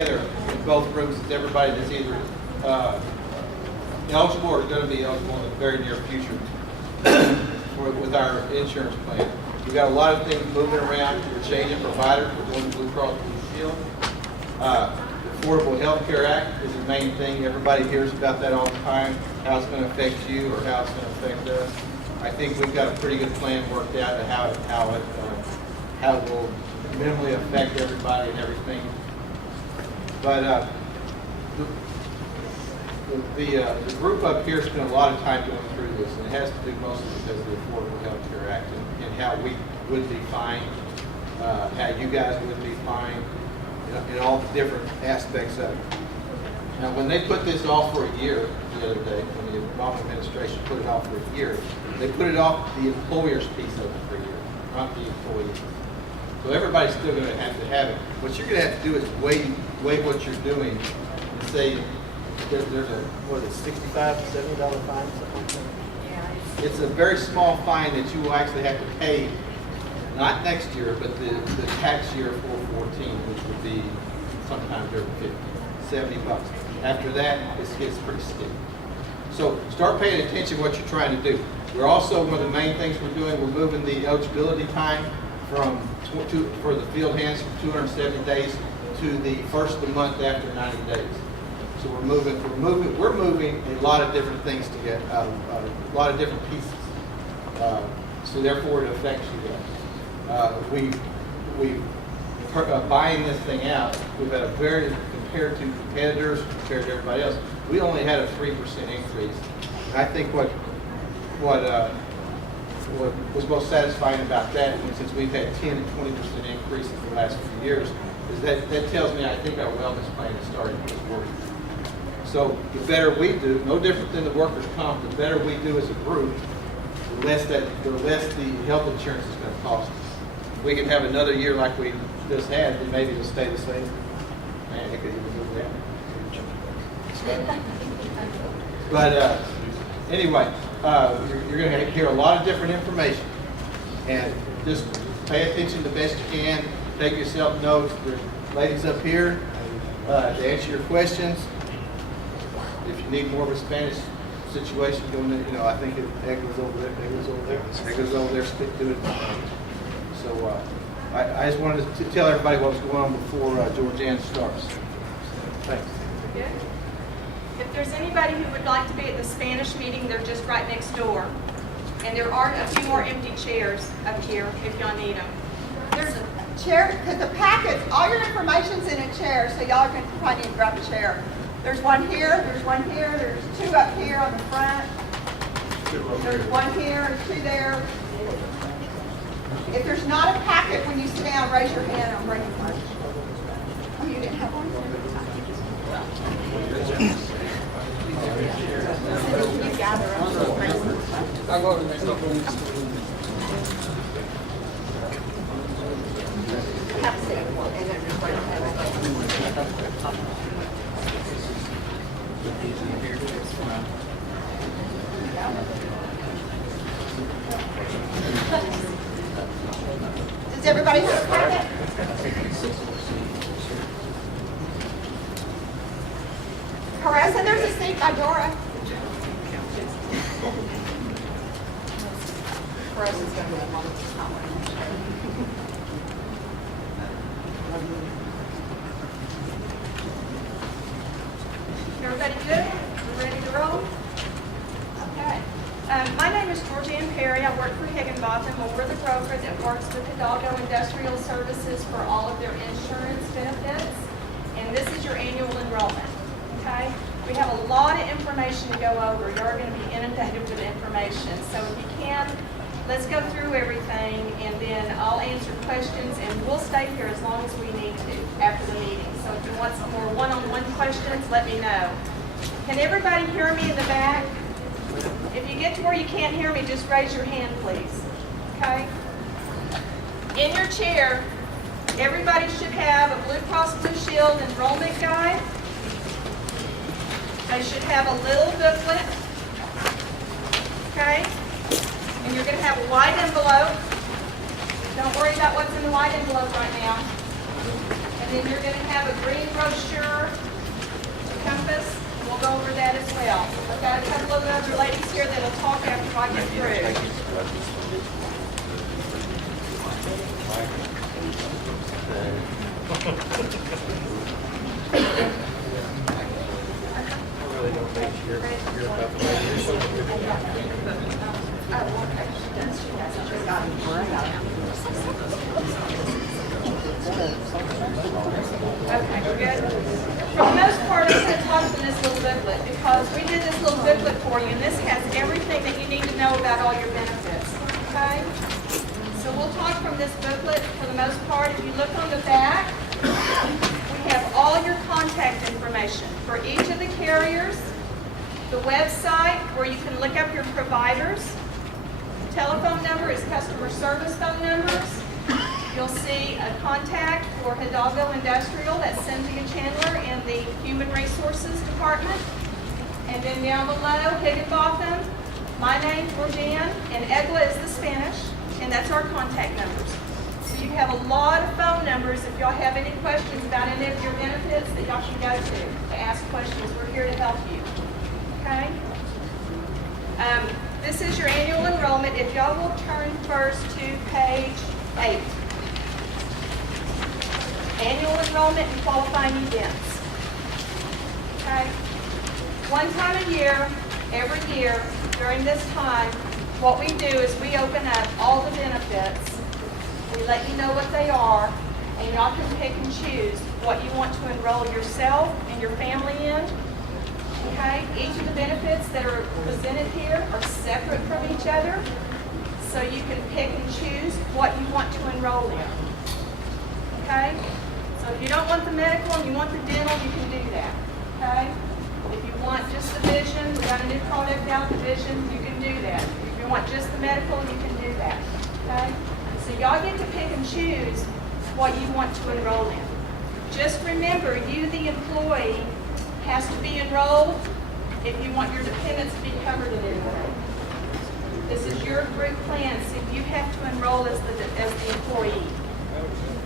together in both rooms is everybody that's either eligible or going to be eligible in the very near future with our insurance plan. We've got a lot of things moving around. We're changing providers. We're going to Blue Cross Blue Shield. The Affordable Health Care Act is the main thing. Everybody hears about that all the time, how it's going to affect you or how it's going to affect us. I think we've got a pretty good plan worked out of how it will minimally affect everybody and everything. But the group up here spent a lot of time going through this, and it has to do mostly because of the Affordable Health Care Act and how we would be fined, how you guys would be fined, in all the different aspects of it. Now, when they put this off for a year the other day, when the Obama administration put it off for a year, they put it off the employer's piece of it for a year, not the employees. So everybody's still going to have it. What you're going to have to do is weigh what you're doing and say there's a, what is it, $65, $70 fine, something like that? Yeah. It's a very small fine that you will actually have to pay, not next year, but the tax year 414, which would be sometime during 70 bucks. After that, this gets pretty steep. So start paying attention to what you're trying to do. We're also, one of the main things we're doing, we're moving the eligibility time for the field hands from 270 days to the first of the month after 90 days. So we're moving a lot of different things to get a lot of different pieces. So therefore, it affects you guys. Buying this thing out, we've had a very, compared to competitors, compared to everybody else, we only had a 3% increase. And I think what was most satisfying about that, and since we've had 10 and 20% increases in the last few years, is that tells me I think our wellness plan is starting to work. So the better we do, no different than the workers' comp, the better we do as a group, the less the health insurance is going to cost us. If we can have another year like we just had, then maybe it'll stay the same. Man, it could even move down. But anyway, you're going to hear a lot of different information, and just pay attention the best you can. Take yourself notes. There's ladies up here to answer your questions. If you need more of a Spanish situation going in, I think that goes over there. That goes over there. That goes over there. Stick to it. So I just wanted to tell everybody what was going on before Georgianne starts. Thanks. Good. If there's anybody who would like to be at the Spanish meeting, they're just right next door. And there are a few more empty chairs up here if y'all need them. There's a chair, because the packet, all your information's in a chair, so y'all can probably need to grab a chair. There's one here, there's one here, there's two up here on the front. There's one here, there's two there. If there's not a packet when you sit down, raise your hand, I'll bring you one. Oh, you didn't have one? You gather up. I'll go to the next one. Have a seat, and then just wait to have it. Does everybody have a packet? Caressa, there's a seat by Dora. Caressa's going to be one of the Everybody good? We ready to roll? Okay. My name is Georgianne Perry. I work for Higginbotham. Well, we're the broker that works with Hidalgo Industrial Services for all of their insurance benefits. And this is your annual enrollment. Okay? We have a lot of information to go over. You're going to be inundated with information. So if you can, let's go through everything, and then I'll answer questions, and we'll stay here as long as we need to after the meeting. So if you want some more one-on-one questions, let me know. Can everybody hear me in the back? If you get to where you can't hear me, just raise your hand, please. Okay? In your chair, everybody should have a Blue Cross Blue Shield enrollment guide. They should have a little booklet. Okay? And you're going to have a white envelope. Don't worry about what's in the white envelope right now. And then you're going to have a green brochure got a couple of other ladies here that'll talk after I get through. Okay, we're good. For the most part, I'm going to talk from this little booklet because we did this little booklet for you, and this has everything that you need to know about all your benefits. Okay? So we'll talk from this booklet for the most part. If you look on the back, we have all your contact information for each of the carriers, the website where you can look up your providers. The telephone number is customer service phone numbers. You'll see a contact for Hidalgo Industrial, that's Cynthia Chandler in the Human Resources Department. And then down below, Higginbotham, my name's Georgianne, and Egla is the Spanish, and that's our contact numbers. So you have a lot of phone numbers if y'all have any questions about any of your benefits that y'all can go to ask questions. We're here to help you. Okay? This is your annual enrollment. If y'all will turn first to page 8. Annual enrollment and qualifying events. Okay? One time a year, every year, during this time, what we do is we open up all the benefits. We let you know what they are, and y'all can pick and choose what you want to enroll yourself and your family in. Okay? Each of the benefits that are presented here are separate from each other, so you can pick and choose what you want to enroll in. Okay? So if you don't want the medical and you want the dental, you can do that. Okay? If you want just the vision, we got a new product out, the vision, you can do that. If you want just the medical, you can do that. Okay? So y'all get to pick and choose what you want to enroll in. Just remember, you, the employee, has to be enrolled if you want your dependents to be covered in anything. This is your group plan, so you have to enroll as the employee.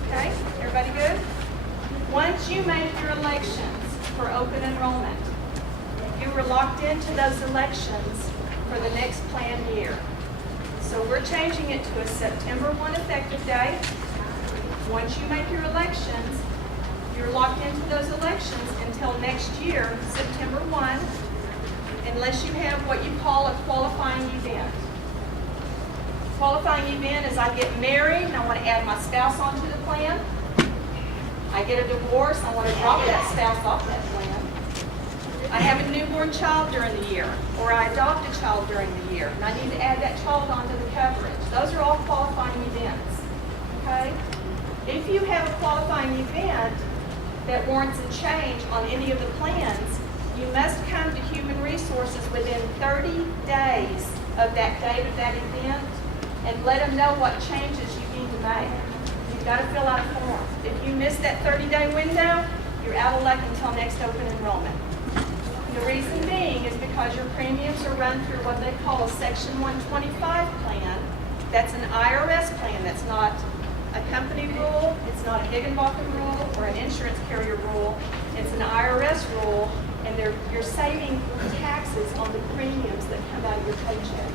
Okay? Everybody good? Once you make your elections for open enrollment, you were locked into those elections for the next plan year. So we're changing it to a September 1 effective date. Once you make your elections, you're locked into those elections until next year, September 1, unless you have what you call a qualifying event. Qualifying event is I get married and I want to add my spouse onto the plan. I get a divorce, I want to drop that spouse off that plan. I have a newborn child during the year, or I adopt a child during the year, and I need to add that child onto the coverage. Those are all qualifying events. Okay? If you have a qualifying event that warrants a change on any of the plans, you must come to Human Resources within 30 days of that date of that event and let them know what changes you need to make. You've got to fill out a form. If you miss that 30-day window, you're out of luck until next open enrollment. The reason being is because your premiums are run through what they call a Section 125 plan. That's an IRS plan. That's not a company rule. It's not a Higginbotham rule or an insurance carrier rule. It's an IRS rule, and you're saving taxes on the premiums that come out of your paycheck.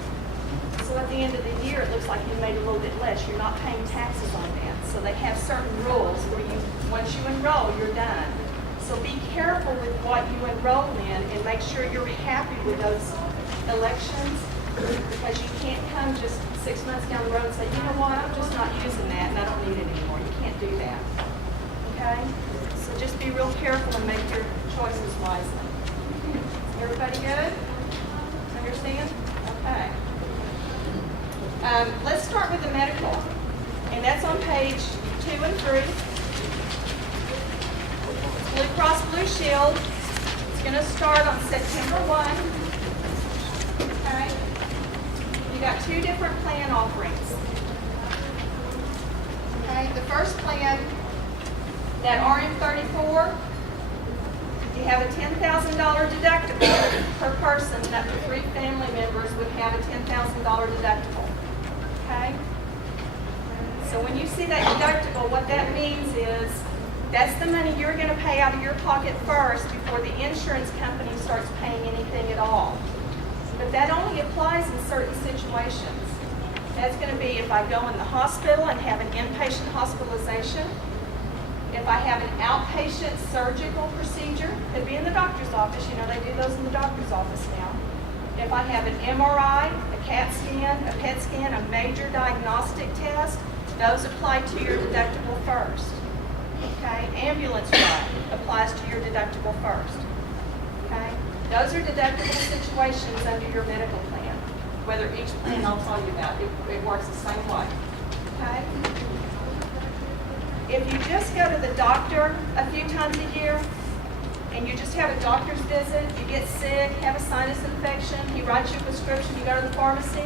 So at the end of the year, it looks like you made a little bit less. You're not paying taxes on that. So they have certain rules where once you enroll, you're done. So be careful with what you enroll in and make sure you're happy with those elections, because you can't come just 6 months down the road and say, you know what, I'm just not using that and I don't need it anymore. You can't do that. Okay? So just be real careful and make your choices wisely. Everybody good? Understand? Okay. Let's start with the medical, and that's on page 2 and 3. Blue Cross Blue Shield. It's going to start on September 1. Okay. You got 2 different plan offerings. Okay. The first plan, that RM34, you have a $10,000 deductible per person, and up to 3 family members would have a $10,000 deductible. Okay? So when you see that deductible, what that means is that's the money you're going to pay out of your pocket first before the insurance company starts paying anything at all. But that only applies in certain situations. That's going to be if I go in the hospital and have an inpatient hospitalization, if I have an outpatient surgical procedure, could be in the doctor's office, you know, they do those in the doctor's office now. If I have an MRI, a CAT scan, a PET scan, a major diagnostic test, those apply to your deductible first. Okay, ambulance ride applies to your deductible first. Okay, those are deductible situations under your medical plan. Whether each plan I'll tell you about, it works the same way. Okay. If you just go to the doctor a few times a year and you just have a doctor's visit, you get sick, have a sinus infection, he writes you a prescription, you go to the pharmacy,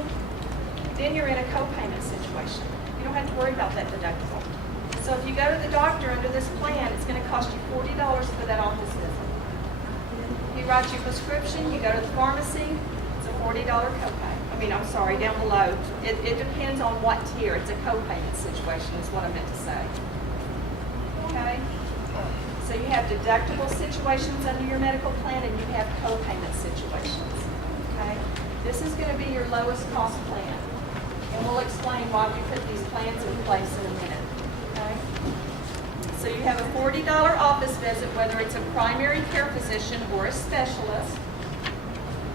then you're in a co-payment situation. You don't have to worry about that deductible. So if you go to the doctor under this plan, it's going to cost you $40 for that office visit. He writes you a prescription, you go to the pharmacy, it's a $40 copay. I'm sorry, down below. It depends on what tier. It's a co-payment situation is what I meant to say. Okay? So you have deductible situations under your medical plan and you have co-payment situations. Okay? This is going to be your lowest cost plan. And we'll explain why we put these plans in place in a minute. Okay? So you have a $40 office visit, whether it's a primary care physician or a specialist.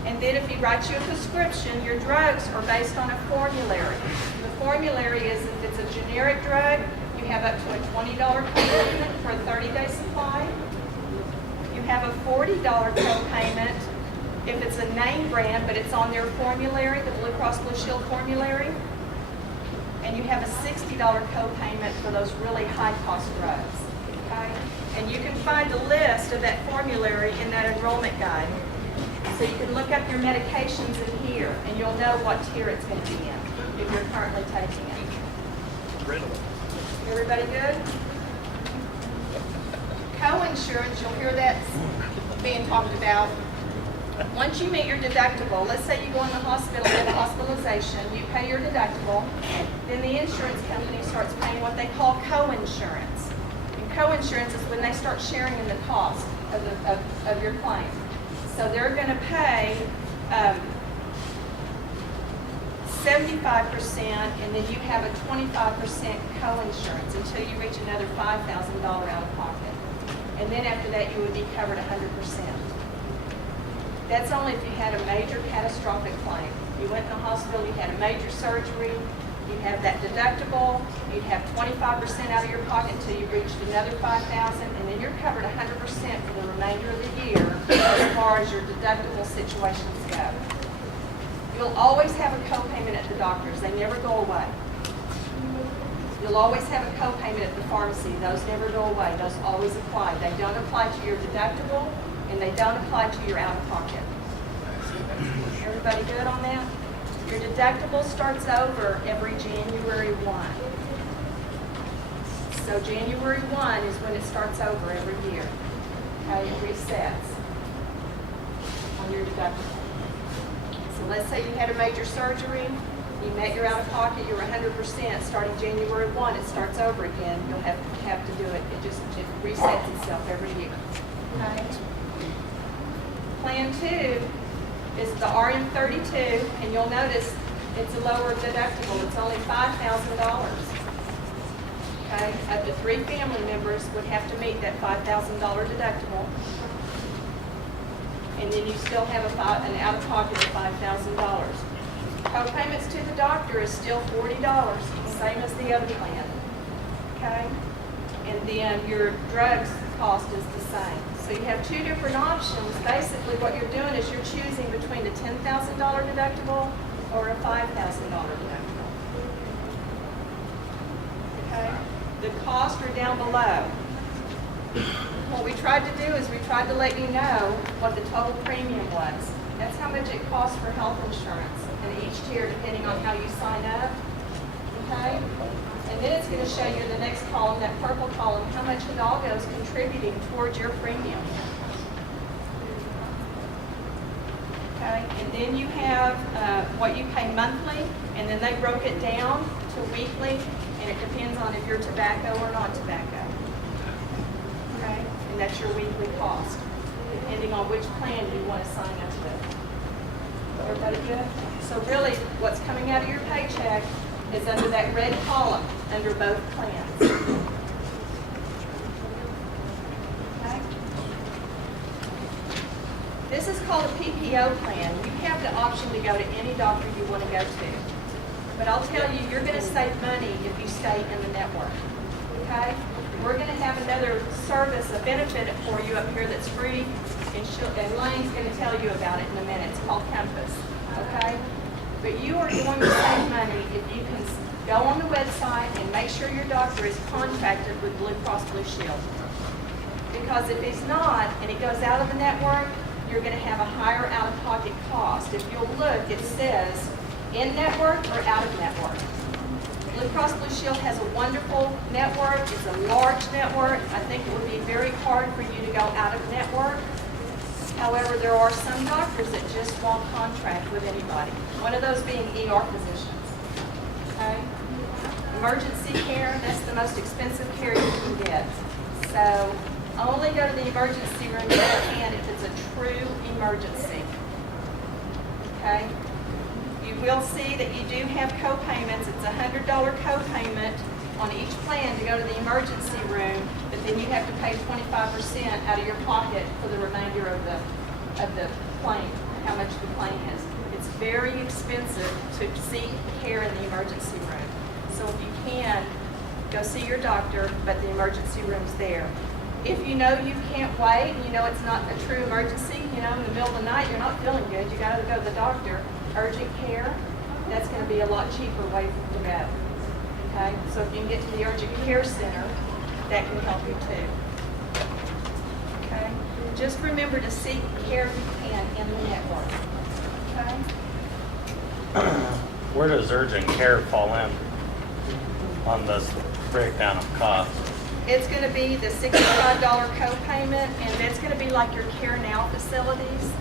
And then if he writes you a prescription, your drugs are based on a formulary. The formulary is if it's a generic drug, you have up to a $20 copayment for a 30-day supply. You have a $40 copayment if it's a name brand, but it's on their formulary, the Blue Cross Blue Shield formulary. And you have a $60 copayment for those really high-cost drugs. Okay? And you can find a list of that formulary in that enrollment guide. So you can look up your medications in here, and you'll know what tier it's going to be in if you're currently taking it. Everybody good? Co-insurance, you'll hear that being talked about. Once you meet your deductible, let's say you go in the hospital with a hospitalization, you pay your deductible, then the insurance company starts paying what they call co-insurance. And co-insurance is when they start sharing in the cost of your claim. So they're going to pay 75%, and then you have a 25% co-insurance until you reach another $5,000 out of pocket. And then after that, you would be covered 100%. That's only if you had a major catastrophic claim. You went in the hospital, you had a major surgery, you have that deductible, you'd have 25% out of your pocket until you reached another $5,000, and then you're covered 100% for the remainder of the year as far as your deductible situations go. You'll always have a copayment at the doctor's. They never go away. You'll always have a copayment at the pharmacy. Those never go away. Those always apply. They don't apply to your deductible, and they don't apply to your out-of-pocket. Everybody good on that? Your deductible starts over every January 1. So January 1 is when it starts over every year. Okay, it resets on your deductible. So let's say you had a major surgery, you met your out-of-pocket, you're 100%. Starting January 1, it starts over again. You'll have to do it. It resets itself every year. Okay. Plan 2 is the RM32, and you'll notice it's a lower deductible. It's only $5,000. Okay, up to 3 family members would have to meet that $5,000 deductible, and then you still have an out-of-pocket of $5,000. Co-payments to the doctor is still $40, same as the other plan. Okay, and then your drugs cost is the same. So you have 2 different options. Basically what you're doing is you're choosing between a $10,000 deductible or a $5,000 deductible. Okay? The costs are down below. What we tried to do is we tried to let you know what the total premium was. That's how much it costs for health insurance in each tier depending on how you sign up. Okay? And then it's going to show you in the next column, that purple column, how much Hidalgo is contributing towards your premium. Okay, and then you have what you pay monthly, and then they broke it down to weekly, and it depends on if you're tobacco or not tobacco. Okay, and that's your weekly cost, depending on which plan you want to sign up with. Everybody good? So really, what's coming out of your paycheck is under that red column, under both plans. Okay? This is called a PPO plan. You have the option to go to any doctor you want to go to. But I'll tell you, you're going to save money if you stay in the network. Okay? We're going to have another service, a benefit for you up here that's free, and Lane's going to tell you about it in a minute. It's called Compass. Okay? But you are going to save money if you can go on the website and make sure your doctor is contracted with Blue Cross Blue Shield. Because if he's not, and he goes out of the network, you're going to have a higher out-of-pocket cost. If you'll look, it says in-network or out-of-network. Blue Cross Blue Shield has a wonderful network. It's a large network. I think it would be very hard for you to go out of network. However, there are some doctors that just won't contract with anybody. One of those being ER physicians. Okay? Emergency care, that's the most expensive care you can get. So only go to the emergency room if you can if it's a true emergency. Okay? You will see that you do have co-payments. It's a $100 co-payment on each plan to go to the emergency room, but then you have to pay 25% out of your pocket for the remainder of the claim, how much the claim is. It's very expensive to seek care in the emergency room. So if you can, go see your doctor, but the emergency room's there. If you know you can't wait, and you know it's not a true emergency, you know, in the middle of the night, you're not feeling good, you gotta go to the doctor, urgent care, that's gonna be a lot cheaper way to go. Okay, so if you can get to the urgent care center, that can help you too. Okay, just remember to seek care if you can in the network. Okay? Where does urgent care fall in on this breakdown of costs? It's going to be the $65 co-payment, and that's going to be like your Care Now facilities,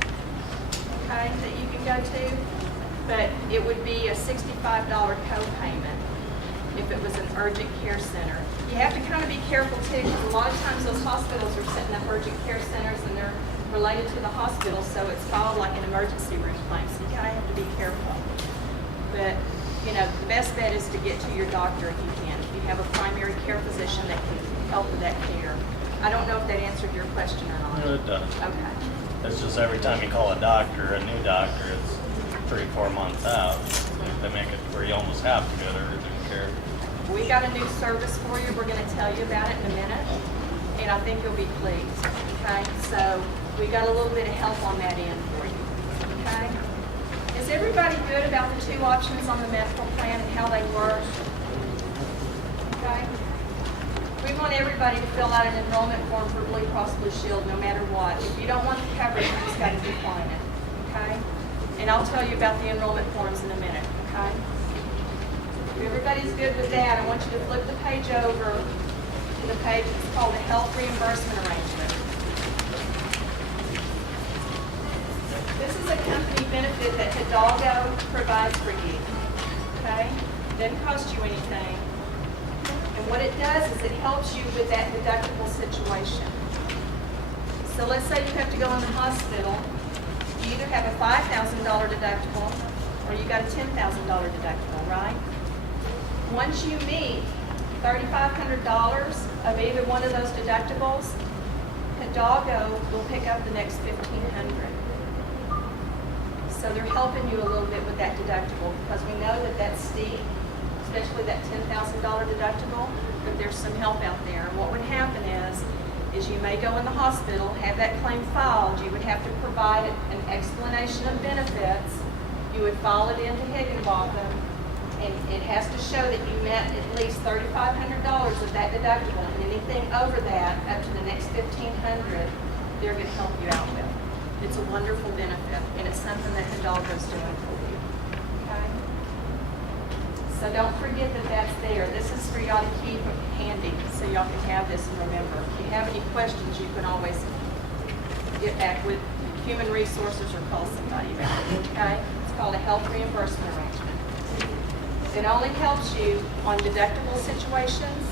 okay, that you can go to. But it would be a $65 co-payment if it was an urgent care center. You have to kind of be careful too, because a lot of times those hospitals are setting up urgent care centers and they're related to the hospital, so it's filed like an emergency room claim, so you kind of have to be careful. But, you know, the best bet is to get to your doctor if you can. If you have a primary care physician that can help with that care. I don't know if that answered your question or not. No, it does. Okay. It's just every time you call a doctor, a new doctor, it's 3-4 months out. They make it where you almost have to go to urgent care. We got a new service for you. We're going to tell you about it in a minute, and I think you'll be pleased. Okay, so we got a little bit of help on that end for you. Okay, is everybody good about the two options on the medical plan and how they work? Okay, we want everybody to fill out an enrollment form for Blue Cross Blue Shield, no matter what. If you don't want the coverage, you just got to decline it. Okay, and I'll tell you about the enrollment forms in a minute. Okay. If everybody's good with that, I want you to flip the page over to the page that's called the Health Reimbursement Arrangement. This is a company benefit that Hidalgo provides for you. Okay? Doesn't cost you anything. And what it does is it helps you with that deductible situation. So let's say you have to go in the hospital. You either have a $5,000 deductible or you got a $10,000 deductible, right? Once you meet $3,500 of either one of those deductibles, Hidalgo will pick up the next $1,500. So they're helping you a little bit with that deductible because we know that that's steep, especially that $10,000 deductible, but there's some help out there. And what would happen is you may go in the hospital, have that claim filed, you would have to provide an explanation of benefits, you would file it into Higginbotham, and it has to show that you met at least $3,500 of that deductible, and anything over that, up to the next $1,500, they're going to help you out with. It's a wonderful benefit, and it's something that Hidalgo's doing for you. Okay? So don't forget that that's there. This is for y'all to keep handy, so y'all can have this and remember. If you have any questions, you can always get back with Human Resources or call somebody about it. Okay? It's called a Health Reimbursement Arrangement. It only helps you on deductible situations.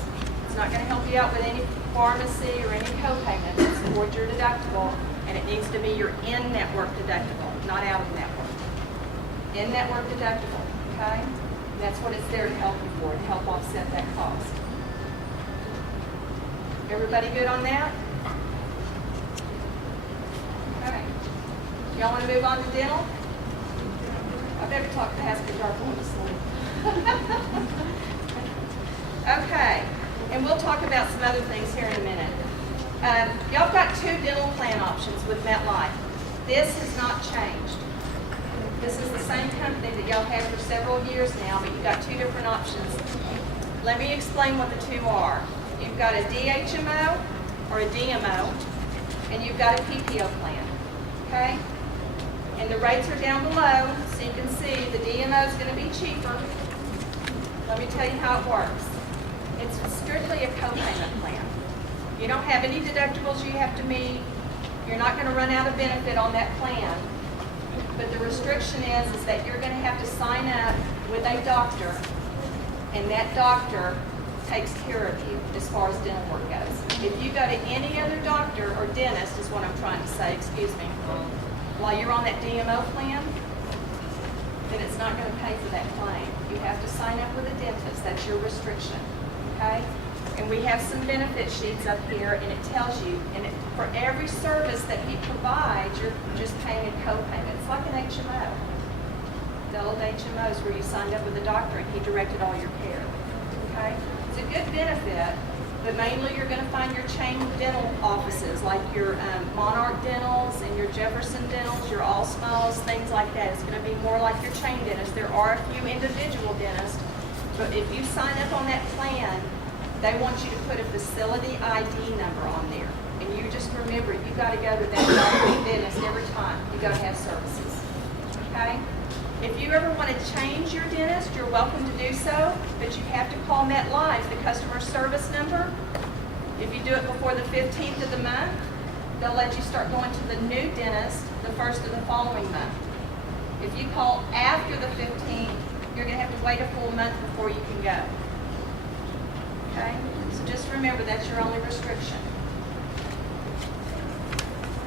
It's not going to help you out with any pharmacy or any co-payment. It's towards your deductible, and it needs to be your in-network deductible, not out-of-network. in-network deductible, okay? And that's what it's there to help you for, to help offset that cost. Everybody good on that? Okay. Y'all want to move on to dental? I better talk fast because y'all are going to sleep. Okay, and we'll talk about some other things here in a minute. Y'all got 2 dental plan options with MetLife. This has not changed. This is the same company that y'all had for several years now, but you've got 2 different options. Let me explain what the 2 are. You've got a DHMO or a DMO, and you've got a PPO plan, okay? And the rates are down below, so you can see the DMO is going to be cheaper. Let me tell you how it works. It's strictly a co-payment plan. You don't have any deductibles you have to meet. You're not going to run out of benefit on that plan. But the restriction is that you're going to have to sign up with a doctor, and that doctor takes care of you as far as dental work goes. If you go to any other doctor or dentist, is what I'm trying to say, excuse me, while you're on that DMO plan, then it's not going to pay for that claim. You have to sign up with a dentist. That's your restriction, okay? And we have some benefit sheets up here, and it tells you, and for every service that he provides, you're just paying a co-payment. It's like an HMO. The old HMOs where you signed up with a doctor and he directed all your care, okay? It's a good benefit, but mainly you're going to find your chain dental offices, like your Monarch Dentals and your Jefferson Dentals, your All Smiles, things like that. It's going to be more like your chain dentist. There are a few individual dentists, but if you sign up on that plan, they want you to put a facility ID number on there. And you just remember, you got to go to that doctor or dentist every time. You got to have services, okay? If you ever want to change your dentist, you're welcome to do so, but you have to call MetLife, the customer service number. If you do it before the 15th of the month, they'll let you start going to the new dentist the first of the following month. If you call after the 15th, you're going to have to wait a full month before you can go. Okay? So just remember, that's your only restriction.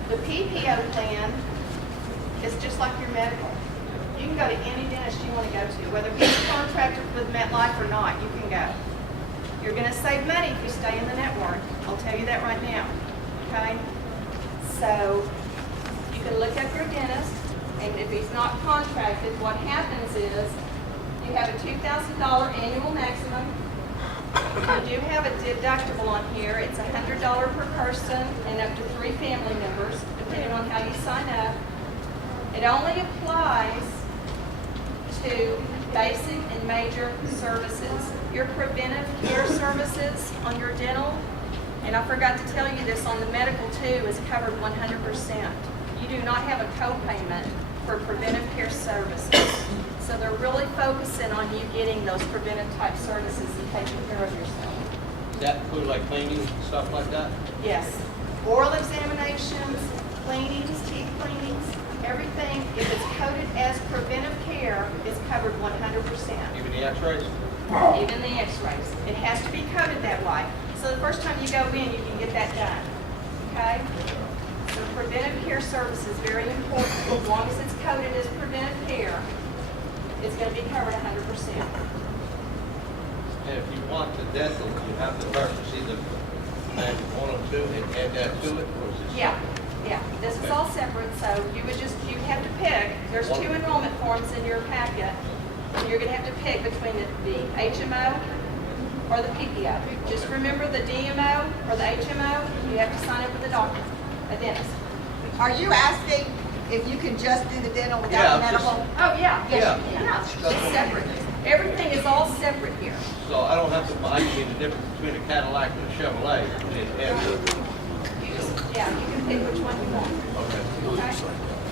The PPO plan is just like your medical. You can go to any dentist you want to go to, whether he's contracted with MetLife or not, you can go. You're going to save money if you stay in the network. I'll tell you that right now, okay? So you can look up your dentist, and if he's not contracted, what happens is you have a $2,000 annual maximum. You do have a deductible on here. It's $100 per person and up to 3 family members, depending on how you sign up. It only applies to basic and major services. Your preventive care services on your dental, and I forgot to tell you this, on the medical too, is covered 100%. You do not have a co-payment for preventive care services. So they're really focusing on you getting those preventive type services and taking care of yourself. Does that include like cleaning and stuff like that? Yes. Oral examinations, cleanings, teeth cleanings, everything, if it's coded as preventive care, is covered 100%. Even the x-rays? Even the x-rays. It has to be coded that way. So the first time you go in, you can get that done. Okay? So preventive care service is very important. As long as it's coded as preventive care, it's going to be covered 100%. And if you want the dental, you have to first see the 102 and add that to it, or is it? Yeah, yeah. This is all separate, so you have to pick. There's 2 enrollment forms in your packet, and you're going to have to pick between the HMO or the PPO. Just remember the DMO or the HMO, you have to sign up with a doctor, a dentist. Are you asking if you can just do the dental Yeah, without the medical? Oh, yeah. Yes, Yeah. you can. It's separate. Everything is all separate here. So I don't have to buy you the difference between a Cadillac and a Chevrolet. You just, yeah, you can pick which one you want. Okay. Okay?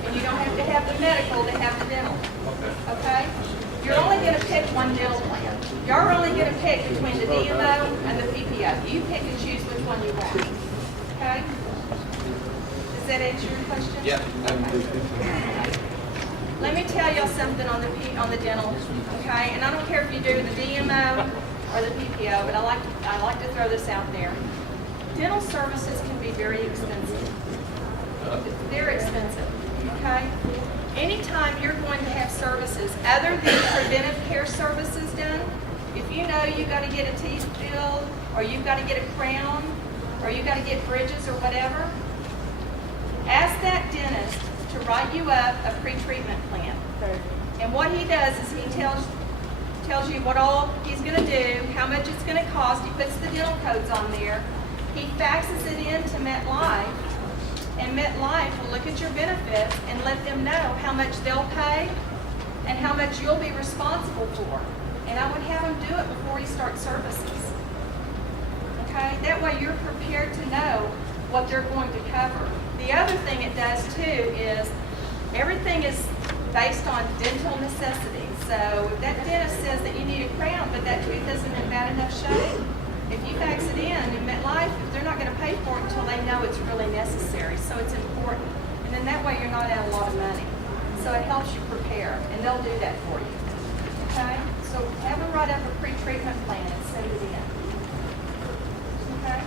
And you don't have to have the medical to have the dental. Okay. Okay? You're only going to pick one dental plan. You're only going to pick between the DMO and the PPO. You pick and choose which one you want. Okay? Does that answer your question? Yeah. Okay. Let me tell y'all something on the dental, okay? And I don't care if you do the DMO or the PPO, but I like to throw this out there. Dental services can be very expensive. They're expensive, okay? anytime you're going to have services other than preventive care services done, if you know you got to get a teeth filled, or you've got to get a crown, or you've got to get bridges or whatever, ask that dentist to write you up a pre-treatment plan. And what he does is he tells you what all he's going to do, how much it's going to cost. He puts the dental codes on there. He faxes it in to MetLife, and MetLife will look at your benefits and let them know how much they'll pay and how much you'll be responsible for. And I would have him do it before he starts services. Okay? That way you're prepared to know what they're going to cover. The other thing it does too is everything is based on dental necessity. So if that dentist says that you need a crown, but that tooth isn't in bad enough shape, if you fax it in MetLife, they're not going to pay for it until they know it's really necessary. So it's important. And then that way you're not out a lot of money. So it helps you prepare, and they'll do that for you. Okay? So have them write up a pre-treatment plan and send it in. Okay?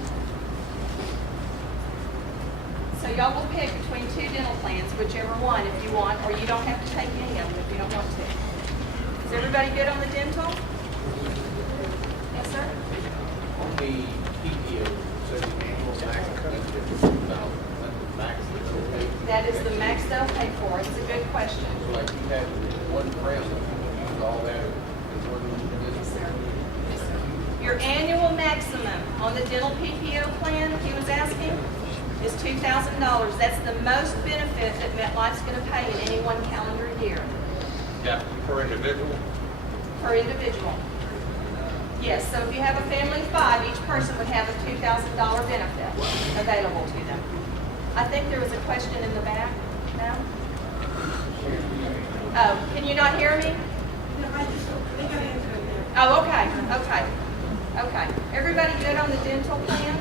So y'all will pick between two dental plans, whichever one if you want, or you don't have to take any of them if you don't want to. Is everybody good on the dental? Yes, sir? On the PPO, so the annual max, max that's okay. That is the max they'll pay for. It's a good question. So like you had one crown, you use all that in one. Yes, sir. Yes, sir. Your annual maximum on the dental PPO plan, he was asking, is $2,000. That's the most benefit that MetLife's going to pay in any one calendar year. Yeah, per individual? Per individual. Yes, so if you have a family of 5, each person would have a $2,000 benefit available to them. I think there was a question in the back. No? Oh, can you not hear me? Oh, okay. Okay. Everybody good on the dental plan?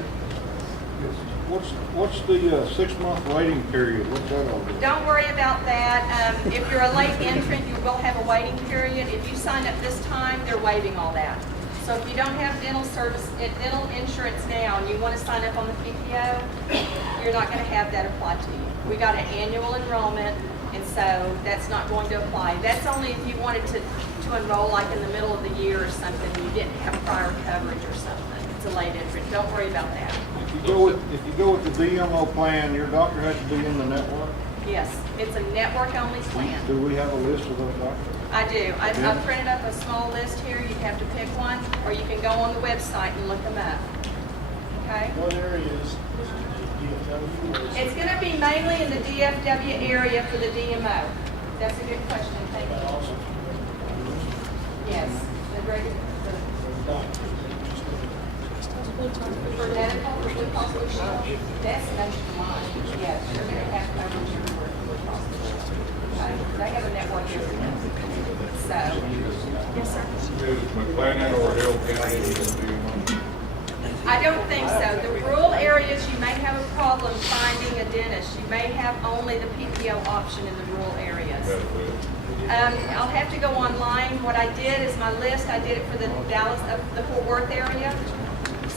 What's the 6-month waiting period? What's that all about? Don't worry about that. If you're a late entrant, you will have a waiting period. If you sign up this time, they're waiving all that. So if you don't have dental insurance now and you want to sign up on the PPO, you're not going to have that apply to you. We got an annual enrollment, and so that's not going to apply. That's only if you wanted to enroll like in the middle of the year or something, and you didn't have prior coverage or something. It's a late entrant. Don't worry about that. If you go with the DMO plan, your doctor has to be in the network? Yes, it's a network-only plan. Do we have a list of those doctors? I do. I Yeah. printed up a small list here. You have to pick one, or you can go on the website and look them up. Okay? What areas is DFW? Or is It's going to be mainly in the DFW area for the DMO. That's a good question. Thank that you. also Yes. The greatest, for doctors? for medical, for Blue Cross Blue Shield, that's nationwide. Yes, you're going to have coverage for Blue Cross Blue Shield. Okay? They have a network everywhere. So, yes, sir. Is McLennan or Hill County DMO? I don't think so. The rural areas, you may have a problem finding a dentist. You may have only the PPO option in the rural areas. I'll have to go online. What I did is my list, I did it for the Dallas, the Fort Worth area.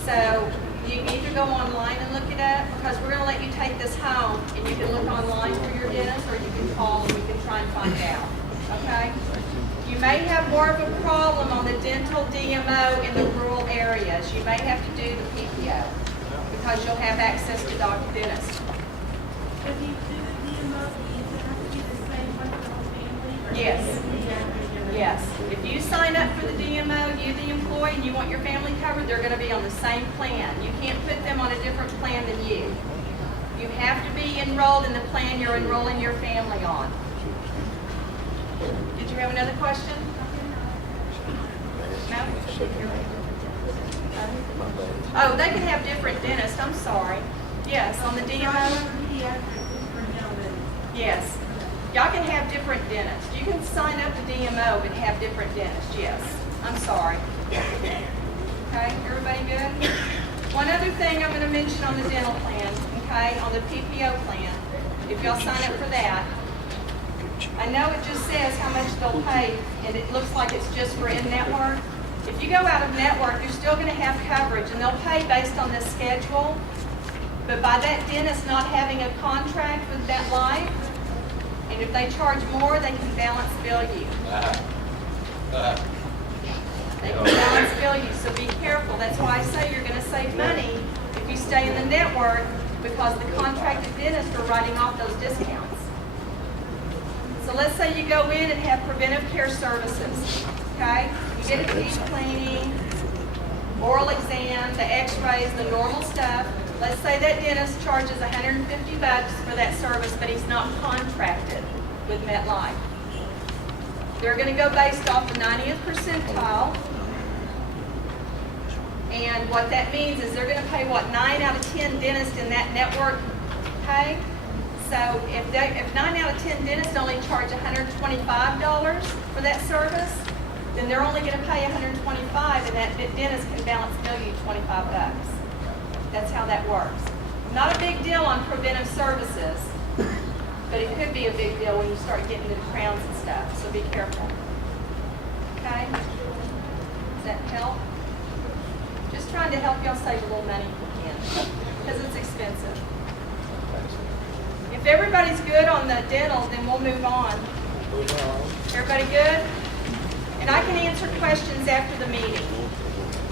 So you can either go online and look it up, because we're going to let you take this home, and you can look online for your dentist, or you can call and we can try and find out. Okay? You may have more of a problem on the dental DMO in the rural areas. You may have to do the PPO because you'll have access to Dr. Dentist. If you do the DMO, you have to be the same one for the whole family? Yes. Yes. If you sign up for the DMO, you the employee, and you want your family covered, they're going to be on the same plan. You can't put them on a different plan than you. You have to be enrolled in the plan you're enrolling your family on. Did you have another question? No? Oh, they can have different dentists. I'm sorry. Yes, on the DMO. Yes. Y'all can have different dentists. You can sign up to DMO but have different dentists, yes. I'm sorry. Okay, everybody good? One other thing I'm going to mention on the dental plan, okay, on the PPO plan, if y'all sign up for that, I know it just says how much they'll pay, and it looks like it's just for in-network. If you go out of network, you're still going to have coverage, and they'll pay based on the schedule. But by that dentist not having a contract with that life, And if they charge more, they can balance bill you. They can balance bill you, so be careful. That's why I say you're gonna save money if you stay in the network, because the contracted dentists are writing off those discounts. So let's say you go in and have preventive care services, okay? You get a teeth cleaning, oral exam, the x-rays, the normal stuff. Let's say that dentist charges $150 for that service, but he's not contracted with MetLife. They're going to go based off the 90th percentile. And what that means is they're going to pay, what, 9 out of 10 dentists in that network pay? So if 9 out of 10 dentists only charge $125 for that service, then they're only going to pay $125, and that dentist can balance bill you $25. That's how that works. Not a big deal on preventive services, but it could be a big deal when you start getting into crowns and stuff, so be careful. Okay? Does that help? Just trying to help y'all save a little money if you can, because it's expensive. If everybody's good on the dental, then we'll move on. Everybody good? And I can answer questions after the meeting.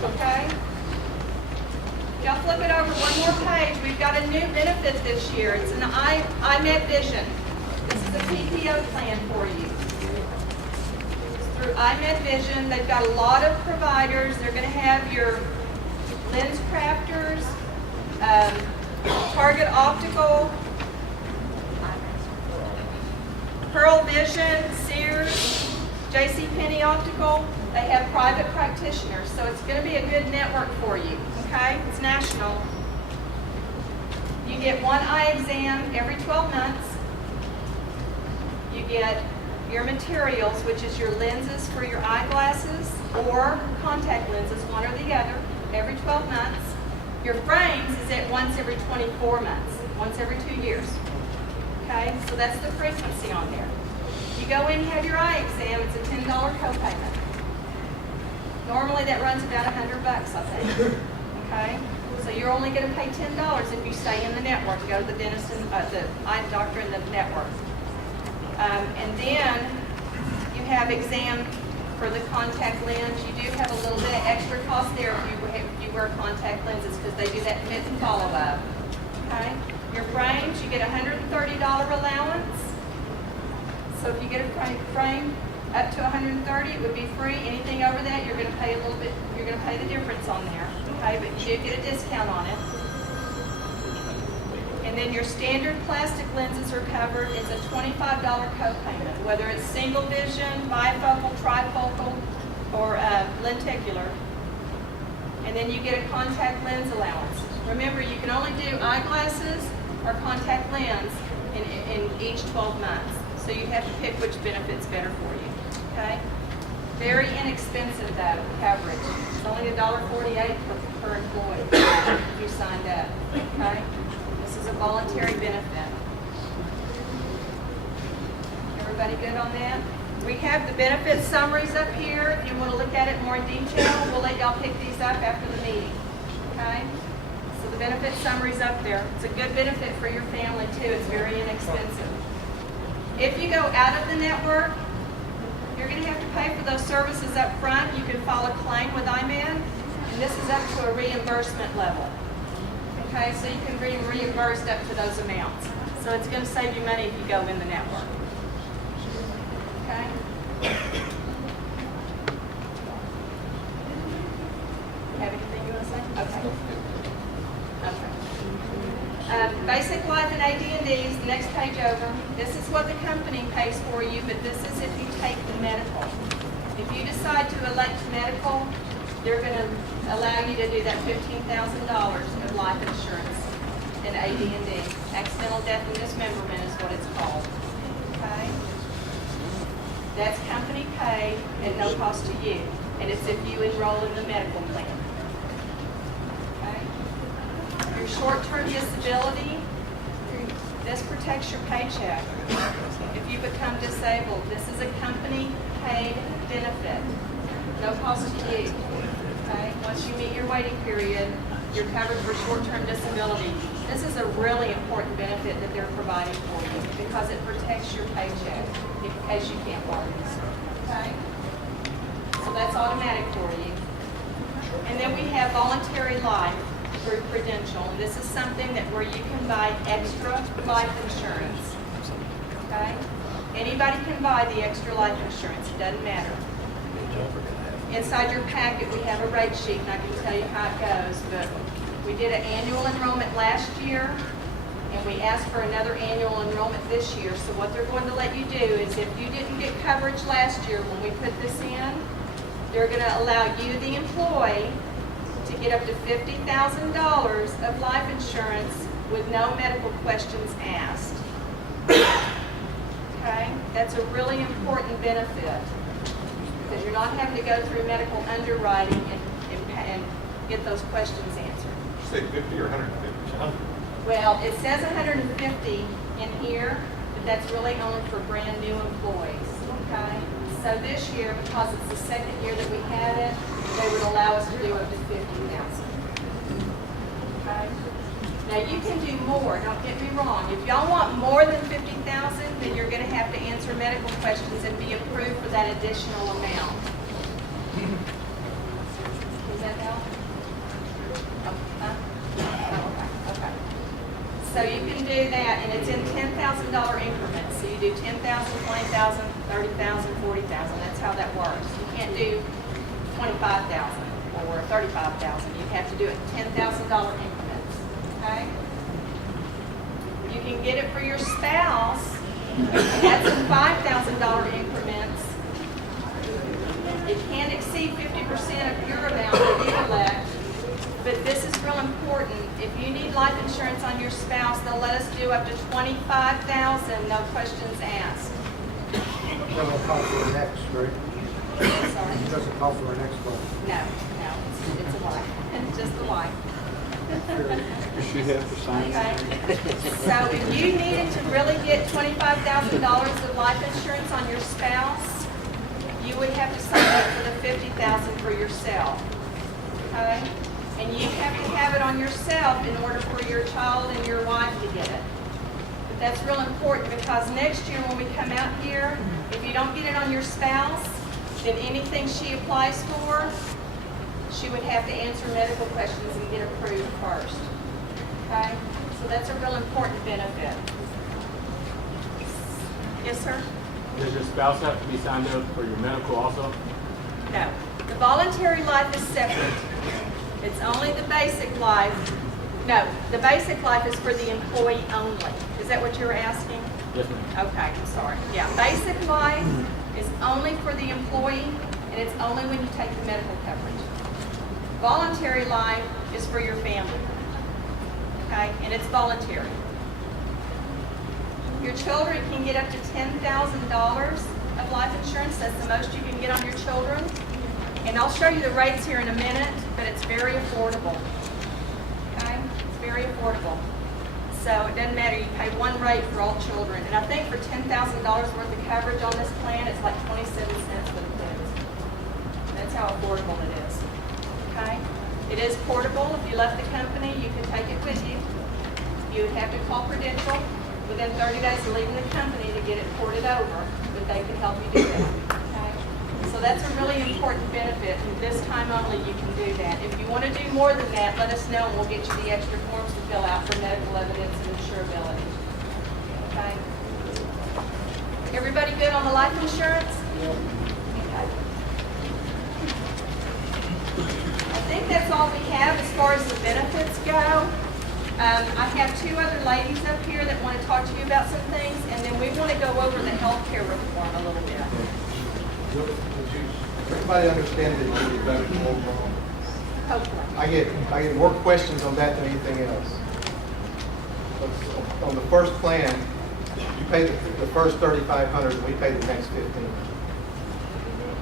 Okay? Y'all flip it over one more page. We've got a new benefit this year. It's an iMed Vision. This is a PPO plan for you. It's through iMed Vision. They've got a lot of providers. They're going to have your lens crafters, Target Optical, Pearl Vision, Sears, JCPenney Optical. They have private practitioners, so it's going to be a good network for you, okay? It's national. You get one eye exam every 12 months. You get your materials, which is your lenses for your eyeglasses or contact lenses, one or the other, every 12 months. Your frames is at once every 24 months, once every 2 years. Okay, so that's the frequency on there. You go in and have your eye exam, it's a $10 copayment. Normally that runs about $100, I think. Okay, so you're only going to pay $10 if you stay in the network, go to the dentist and the eye doctor in the network. And then you have exam for the contact lens. You do have a little bit of extra cost there if you wear contact lenses, because they do that fit and follow up. Okay. Your frames, you get a $130 allowance. So if you get a frame up to $130, it would be free. Anything over that, you're going to pay a little bit. You're going to pay the difference on there. Okay, but you do get a discount on it. And then your standard plastic lenses are covered. It's a $25 copayment, whether it's single vision, bifocal, trifocal, or lenticular. And then you get a contact lens allowance. Remember, you can only do eyeglasses or contact lens in each 12 months. So you have to pick which benefit's better for you. Okay? Very inexpensive, though, coverage. It's only $1.48 per employee if you signed up. Okay? This is a voluntary benefit. Everybody good on that? We have the benefit summaries up here. If you want to look at it more in detail, we'll let y'all pick these up after the meeting. Okay? So the benefit summary's up there. It's a good benefit for your family, too. It's very inexpensive. If you go out of the network, you're going to have to pay for those services up front. You can file a claim with iMed, and this is up to a reimbursement level. Okay, so you can be reimbursed up to those amounts. So it's going to save you money if you go in the network. Okay? Have anything you want to say? Okay. Okay. Basic life and AD&Ds, the next page over. This is what the company pays for you, but this is if you take the medical. If you decide to elect medical, they're going to allow you to do that $15,000 of life insurance and AD&D. Accidental death and dismemberment is what it's called. Okay? That's company paid at no cost to you, and it's if you enroll in the medical plan. Okay? Your short-term disability, this protects your paycheck. If you become disabled, this is a company-paid benefit, no cost to you. Okay? Once you meet your waiting period, you're covered for short-term disability. This is a really important benefit that they're providing for you, because because it protects your paycheck in case you can't work. Okay? So that's automatic for you. And then we have voluntary life through Prudential. And this is something that where you can buy extra life insurance. Okay? Anybody can buy the extra life insurance. It doesn't matter. Inside your packet, we have a rate sheet, and I can tell you how it goes. But we did an annual enrollment last year, and we asked for another annual enrollment this year. So what they're going to let you do is if you didn't get coverage last year when we put this in, they're going to allow you, the employee, to get up to $50,000 of life insurance with no medical questions asked. Okay? That's a really important benefit because you're not having to go through medical underwriting and get those questions answered. Say 50 or 150? Well, it says 150 in here, but that's really only for brand new employees, okay? So this year, because it's the second year that we had it, they would allow us to do up to 50,000. Okay? Now you can do more, don't get me wrong. If y'all want more than 50,000, then you're gonna have to answer medical questions and be approved for that additional amount. Does that help? Okay. So you can do that, and it's in $10,000 increments. So you do 10,000, 20,000, 30,000, 40,000. That's how that works. You can't do 25,000 or 35,000. You have to do it in $10,000 increments. Okay? You can get it for your spouse, and that's in $5,000 increments. It can't exceed 50% of your amount that you elect. But this is real important. If you need life insurance on your spouse, they'll let us do up to $25,000, no questions asked. It doesn't call for an X, right? Sorry? It doesn't call for an X one. No, it's a wife. It's just a wife. She has to sign. Okay. So if you needed to really get $25,000 of life insurance on your spouse, you would have to sign up for the $50,000 for yourself. Okay? And you have to have it on yourself in order for your child and your wife to get it. But that's real important because next year when we come out here, if you don't get it on your spouse, then anything she applies for, she would have to answer medical questions and get approved first. Okay? So that's a real important benefit. Yes, sir? Does your spouse have to be signed up for your medical also? No. The voluntary life is separate. It's only the basic life. No, the basic life is for the employee only. Is that what you're asking? Yes, ma'am. Okay, I'm sorry. Yeah, basic life is only for the employee, and it's only when you take the medical coverage. Voluntary life is for your family. Okay, and it's voluntary. Your children can get up to $10,000 of life insurance. That's the most you can get on your children. And I'll show you the rates here in a minute, but it's very affordable. Okay? It's very affordable. So it doesn't matter, you pay one rate for all children. And I think for $10,000 worth of coverage on this plan, it's like 27 cents for the kids. That's how affordable it is. Okay? It is portable. If you left the company, you can take it with you. You would have to call Prudential within 30 days of leaving the company to get it ported over, but they can help you do that. Okay? So that's a really important benefit, and this time only you can do that. If you want to do more than that, let us know, and we'll get you the extra forms to fill out for medical evidence and insurability. Okay? Everybody good on the life insurance? Okay. I think that's all we have as far as the benefits go. I have two other ladies up here that want to talk to you about some things, and then we want to go over the health care reform a little bit. Everybody understand that you voted overall? Hopefully. I get more questions on that than anything else. On the first plan, you pay the first $3,500, and we pay the next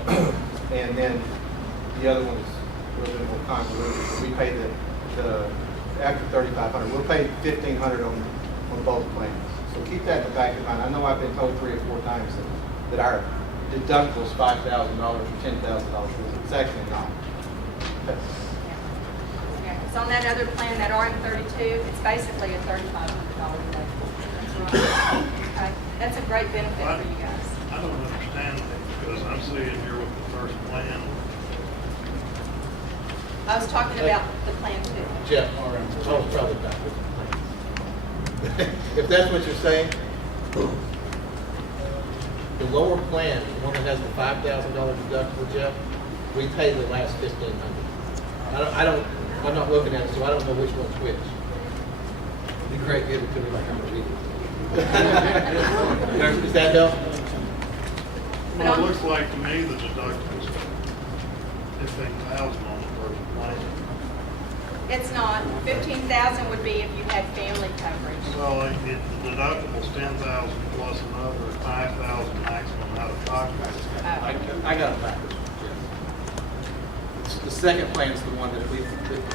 $1,500. And then the other one is a little bit more convoluted. We pay the after $3,500, we'll pay $1,500 on both plans. So keep that in the back of mind. I know I've been told 3 or 4 times that our deductible is $5,000 or $10,000. It's actually not. Yeah, it's on that other plan, that RM32, it's basically a $3,500 deductible. That's right. Okay. That's a great benefit for you guys. I don't understand that because I'm sitting here with the first plan. I was talking about the plan too. Jeff, Charles probably not. If that's what you're saying, the lower plan, the one that has the $5,000 deductible, Jeff, we pay the last $1,500. I'm not looking at it, so I don't know which one's which. Be great, give it to me like I'm reading. Does that help? Well, it looks like to me the deductible's 15,000 on the first plan. It's not. 15,000 would be if you had family coverage. Well, the deductible's 10,000 plus another 5,000 maximum out of pocket. I got it backwards. The second plan is the one that if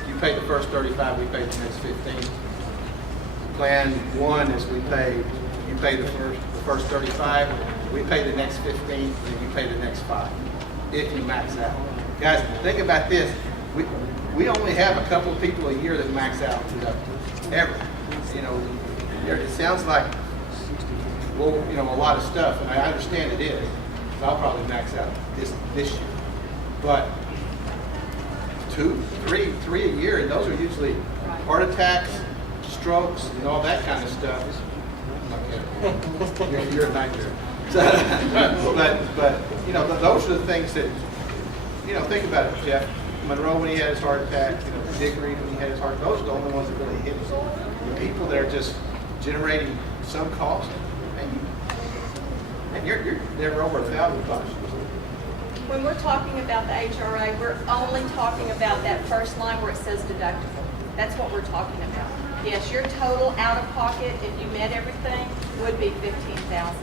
you pay the first 35, we pay the next 15. Plan one is you pay the first 35, we pay the next 15, and you pay the next 5, if you max out. Guys, think about this. We only have a couple of people a year that max out deductibles, ever. You know, it sounds like, well, you know, a lot of stuff, and I understand it is. So I'll probably max out this year. But 2, 3 a year, and those are usually heart attacks, strokes, and all that kind of stuff. You're a nightmare. But you know, those are the things that, you know, think about it, Jeff. Monroe when he had his heart attack, you know, Dickory when he had his heart, those are the only ones that really hit us. The people that are just generating some cost, and you're never over $1,000. When we're talking about the HRA, we're only talking about that first line where it says deductible. That's what we're talking about. Yes, your total out of pocket, if you met everything, would be 15,000.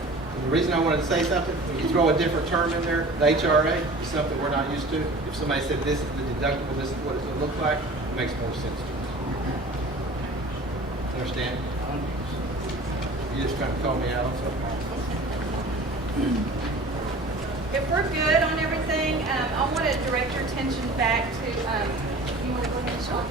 The reason I wanted to say something, when you throw a different term in there, the HRA is something we're not used to. If somebody said this is the deductible, this is what it's going to look like, it makes more sense to us. Understand? You just trying to call me out on something? If we're good on everything, I want to direct your attention back to, you want to go ahead, Sean?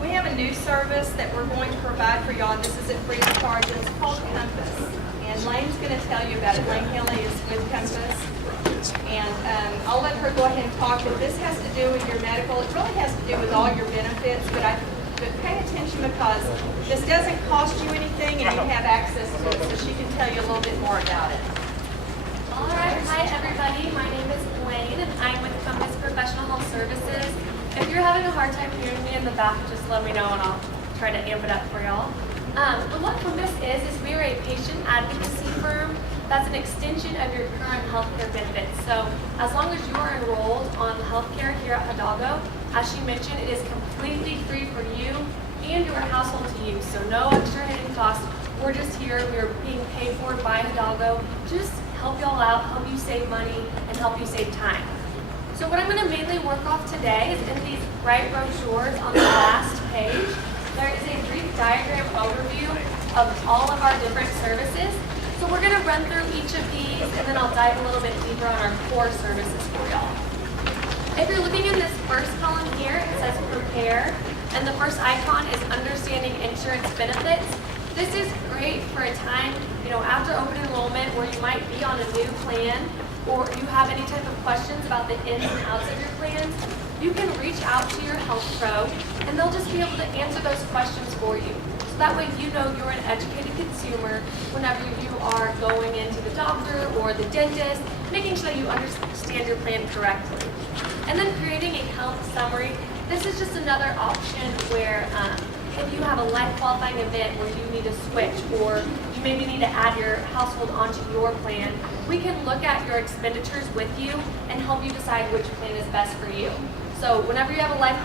We have a new service that we're going to provide for y'all. This is at free of charge. It's called Compass. And Lane's going to tell you about it. Lane Haley is with Compass. And I'll let her go ahead and talk, but this has to do with your medical. It really has to do with all your benefits, but pay attention because this doesn't cost you anything and you have access to it, so she can tell you a little bit more about it. All right, hi everybody. My name is Elaine and I'm with Compass Professional Health Services. If you're having a hard time hearing me in the back, just let me know and I'll try to amp it up for y'all. But what Compass is we're a patient advocacy firm that's an extension of your current healthcare benefits. So as long as you are enrolled on healthcare here at Hidalgo, as she mentioned, it is completely free for you and your household to use. So no extra hidden costs. We're just here, we're being paid for by Hidalgo to just help y'all out, help you save money, and help you save time. So what I'm going to mainly work off today is in these bright brochures on the last page. There is a brief diagram overview of all of our different services. So we're going to run through each of these and then I'll dive a little bit deeper on our core services for y'all. If you're looking in this first column here, it says prepare, and the first icon is understanding insurance benefits. This is great for a time, after open enrollment where you might be on a new plan or you have any type of questions about the ins and outs of your plans. You can reach out to your health pro and they'll just be able to answer those questions for you. So that way you know you're an educated consumer whenever you are going into the doctor or the dentist, making sure that you understand your plan correctly. And then creating a health summary. This is just another option where if you have a life qualifying event where you need to switch or you maybe need to add your household onto your plan, we can look at your expenditures with you and help you decide which plan is best for you. So whenever you have a life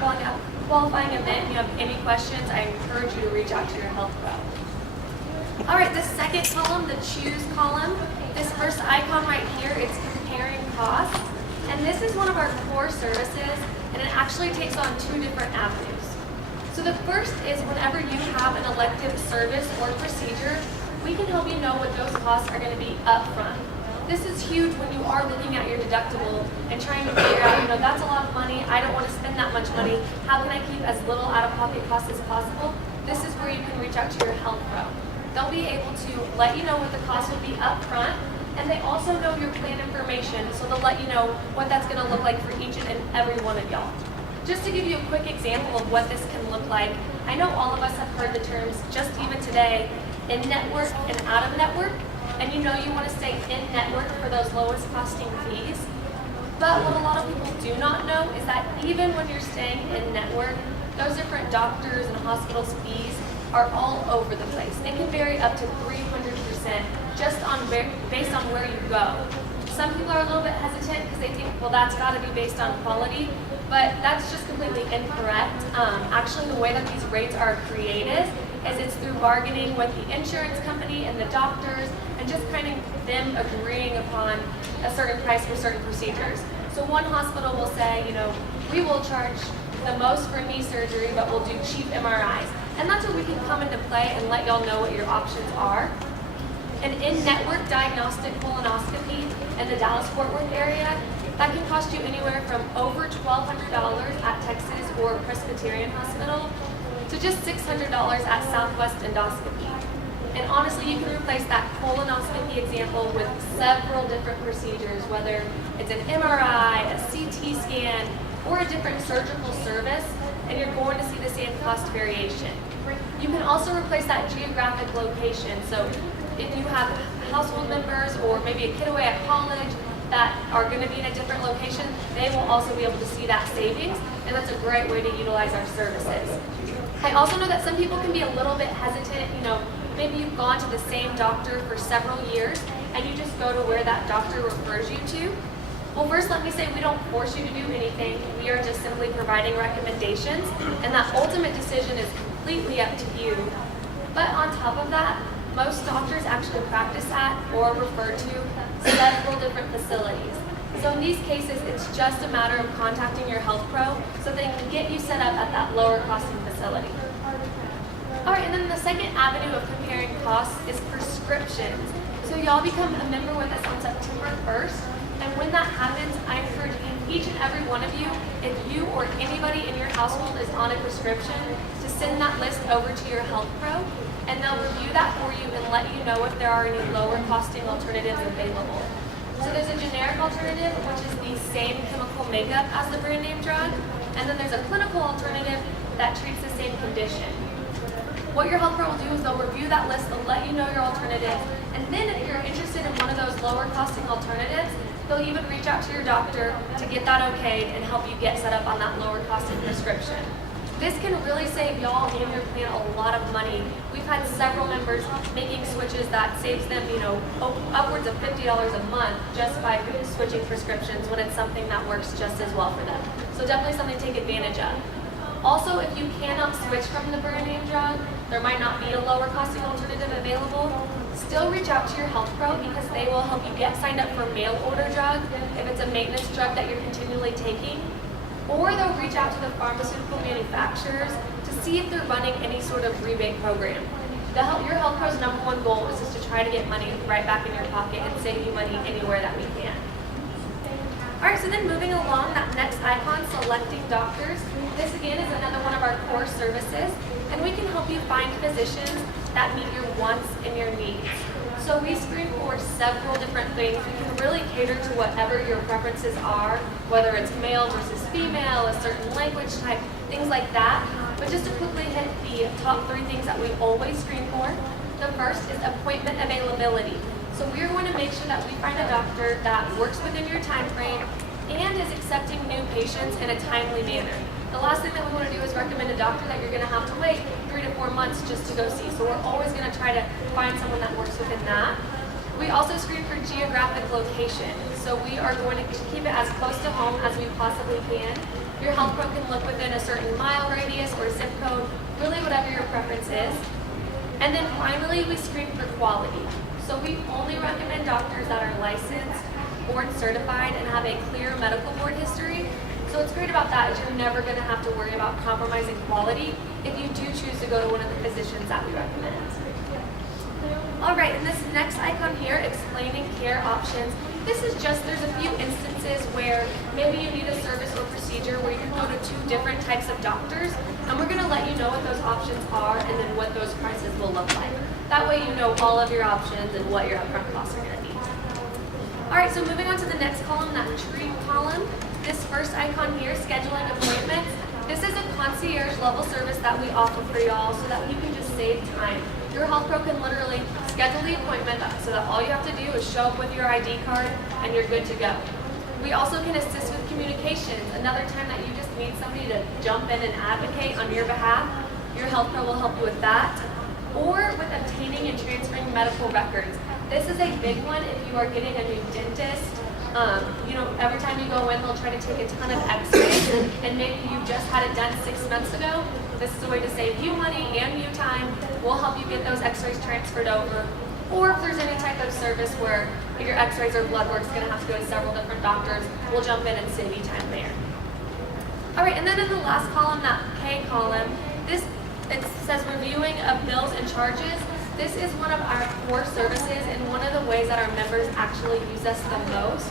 qualifying event and you have any questions, I encourage you to reach out to your health pro. All right, the second column, the choose column, this first icon right here, it's comparing costs. And this is one of our core services, and it actually takes on two different avenues. So the first is whenever you have an elective service or procedure, we can help you know what those costs are going to be upfront. This is huge when you are looking at your deductible and trying to figure out, that's a lot of money, I don't want to spend that much money, how can I keep as little out-of-pocket costs as possible? This is where you can reach out to your health pro. they'll be able to let you know what the cost would be up front, and they also know your plan information, so they'll let you know what that's gonna look like for each and every one of y'all. Just to give you a quick example of what this can look like, I know all of us have heard the terms, just even today, in-network and out-of-network, and you know you wanna stay in-network for those lowest costing fees. But what a lot of people do not know is that even when you're staying in-network, those different doctors and hospitals' fees are all over the place. It can vary up to 300% just based on where you go. Some people are a little bit hesitant because they think, well, that's got to be based on quality, but that's just completely incorrect. Actually, the way that these rates are created is it's through bargaining with the insurance company and the doctors, and just kind of them agreeing upon a certain price for certain procedures. So one hospital will say, you know, we will charge the most for knee surgery, but we'll do cheap MRIs. And that's where we can come into play and let y'all know what your options are. An in-network diagnostic colonoscopy in the Dallas-Fort Worth area, that can cost you anywhere from over $1,200 at Texas or Presbyterian Hospital to just $600 at Southwest Endoscopy. And honestly, you can replace that colonoscopy example with several different procedures, whether it's an MRI, a CT scan, or a different surgical service, and you're going to see the same cost variation. You can also replace that geographic location. So if you have household members or maybe a kid away at college that are going to be in a different location, they will also be able to see that savings, and that's a great way to utilize our services. I also know that some people can be a little bit hesitant, you know, maybe you've gone to the same doctor for several years and you just go to where that doctor refers you to. Well, first let me say we don't force you to do anything. We are just simply providing recommendations, and that ultimate decision is completely up to you. But on top of that, most doctors actually practice at or refer to several different facilities. So in these cases, it's just a matter of contacting your health pro so they can get you set up at that lower costing facility. All right, and then the second avenue of comparing costs is prescriptions. So y'all become a member with us on September 1st. And when that happens, I encourage each and every one of you, if you or anybody in your household is on a prescription, to send that list over to your health pro, and they'll review that for you and let you know if there are any lower costing alternatives available. So there's a generic alternative, which is the same chemical makeup as the brand name drug, and then there's a clinical alternative that treats the same condition. What your health pro will do is they'll review that list, they'll let you know your alternatives, and then if you're interested in one of those lower costing alternatives, they'll even reach out to your doctor to get that okayed and help you get set up on that lower costing prescription. This can really save y'all and your plan a lot of money. We've had several members making switches that saves them, you know, upwards of $50 a month just by switching prescriptions when it's something that works just as well for them. So definitely something to take advantage of. Also, if you cannot switch from the brand name drug, there might not be a lower costing alternative available, still reach out to your health pro because they will help you get signed up for mail order drug if it's a maintenance drug that you're continually taking. Or they'll reach out to the pharmaceutical manufacturers to see if they're running any sort of rebate program. Your health pro's #1 goal is just to try to get money right back in your pocket and save you money anywhere that we can. All right, so then moving along, that next icon, selecting doctors. This again is another one of our core services, and we can help you find physicians that meet your wants and your needs. So we screen for several different things. We can really cater to whatever your preferences are, whether it's male versus female, a certain language type, things like that. But just to quickly hit the top 3 things that we always screen for. The first is appointment availability. So we're going to make sure that we find a doctor that works within your time frame and is accepting new patients in a timely manner. The last thing that we want to do is recommend a doctor that you're going to have to wait 3 to 4 months just to go see. So we're always going to try to find someone that works within that. We also screen for geographic location. So we are going to keep it as close to home as we possibly can. Your health pro can look within a certain mile radius or zip code, really whatever your preference is. And then finally, we screen for quality. So we only recommend doctors that are licensed, board certified, and have a clear medical board history. So what's great about that is you're never going to have to worry about compromising quality if you do choose to go to one of the physicians that we recommend. All right, and this next icon here, explaining care options. This is just, there's a few instances where maybe you need a service or procedure where you can go to 2 different types of doctors, and we're going to let you know what those options are and then what those prices will look like. That way you know all of your options and what your upfront costs are gonna be. All right, so moving on to the next column, that tree column. This first icon here, scheduling appointments. This is a concierge level service that we offer for y'all so that you can just save time. Your health pro can literally schedule the appointment so that all you have to do is show up with your ID card and you're good to go. We also can assist with communications. Another time that you just need somebody to jump in and advocate on your behalf, your health pro will help you with that. Or with obtaining and transferring medical records. This is a big one if you are getting a new dentist. Every time you go in, they'll try to take a ton of x-rays, and maybe you just had it done 6 months ago. This is a way to save you money and you time. We'll help you get those x-rays transferred over. Or if there's any type of service where your x-rays or blood work's gonna have to go to several different doctors, we'll jump in and save you time there. All right, and then in the last column, that pay column, it says reviewing of bills and charges. This is one of our core services and one of the ways that our members actually use us the most.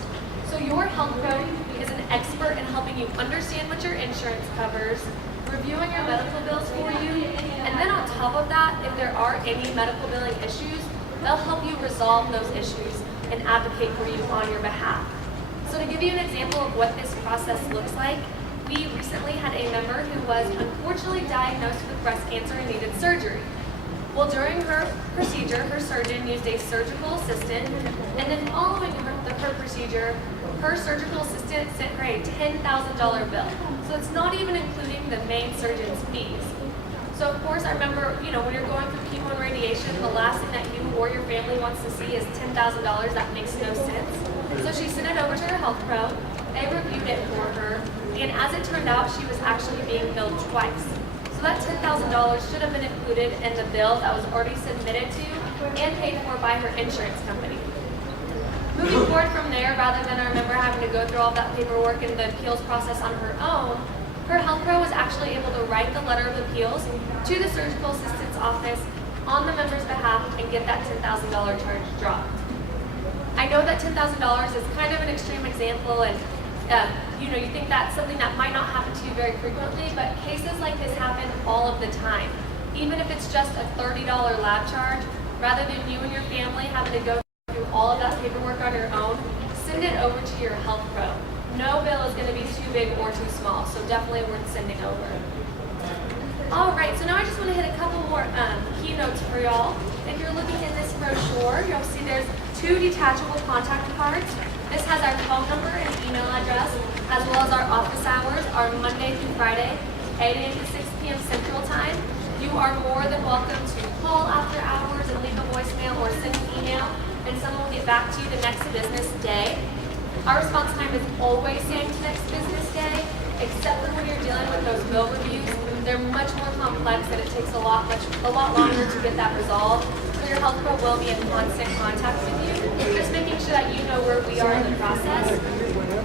So your health pro is an expert in helping you understand what your insurance covers, reviewing your medical bills for you, and then on top of that, if there are any medical billing issues, they'll help you resolve those issues and advocate for you on your behalf. So to give you an example of what this process looks like, we recently had a member who was unfortunately diagnosed with breast cancer and needed surgery. Well, during her procedure, her surgeon used a surgical assistant, and then following her procedure, her surgical assistant sent her a $10,000 bill. So it's not even including the main surgeon's fees. So of course, I remember, when you're going through chemo and radiation, the last thing that you or your family wants to see is $10,000. That makes no sense. So she sent it over to her health pro. They reviewed it for her, and as it turned out, she was actually being billed twice. So that $10,000 should have been included in the bill that was already submitted to and paid for by her insurance company. Moving forward from there, rather than our member having to go through all that paperwork and the appeals process on her own, her health pro was actually able to write the letter of appeals to the surgical assistant's office on the member's behalf and get that $10,000 charge dropped. I know that $10,000 is kind of an extreme example, and you think that's something that might not happen to you very frequently, but cases like this happen all of the time. Even if it's just a $30 lab charge, rather than you and your family having to go through all of that paperwork on your own, send it over to your health pro. No bill is going to be too big or too small, so definitely worth sending over. All right, so now I just want to hit a couple more keynotes for y'all. If you're looking in this brochure, you'll see there's 2 detachable contact cards. This has our phone number and email address, as well as our office hours are Monday through Friday, 8 a.m. to 6 p.m. Central Time. You are more than welcome to call after hours and leave a voicemail or send an email, and someone will get back to you the next business day. Our response time is always same to next business day, except for when you're dealing with those bill reviews. They're much more complex and it takes a lot longer to get that resolved. So your health pro will be in constant contact with you, just making sure that you know where we are in the process.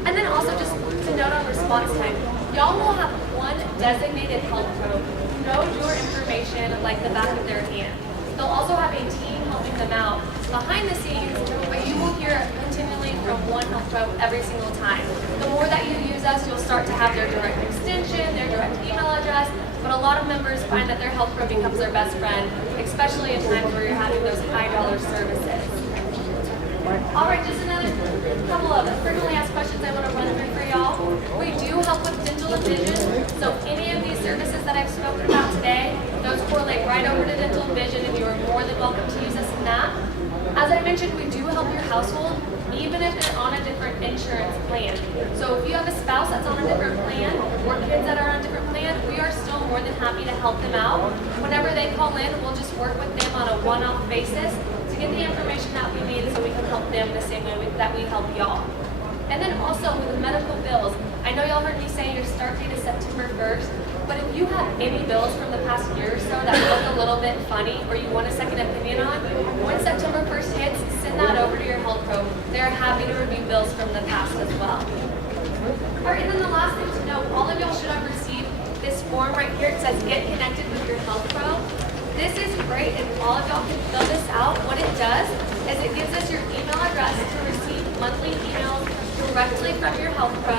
And then also just to note on response time, y'all will have one designated health pro who knows your information like the back of their hand. They'll also have a team helping them out behind the scenes, but you will hear continually from one health pro every single time. The more that you use us, you'll start to have their direct extension, their direct email address, but a lot of members find that their health pro becomes their best friend, especially in times where you're having those high-dollar services. All right, just another couple of frequently asked questions I want to run through for y'all. We do help with dental and vision, so any of these services that I've spoken about today, those correlate right over to dental and vision, and you are more than welcome to use us in that. As I mentioned, we do help your household, even if they're on a different insurance plan. So if you have a spouse that's on a different plan, or kids that are on a different plan, we are still more than happy to help them out. Whenever they call in, we'll just work with them on a one-off basis to get the information that we need so we can help them the same way that we help y'all. And then also with the medical bills, I know y'all heard me say your start date is September 1st, but if you have any bills from the past year or so that look a little bit funny or you want a second opinion on, when September 1st hits, send that over to your health pro. They're happy to review bills from the past as well. All right, and then the last thing to note, all of y'all should have received this form right here. It says get connected with your health pro. This is great if all of y'all can fill this out. What it does is it gives us your email address to receive monthly emails directly from your health pro.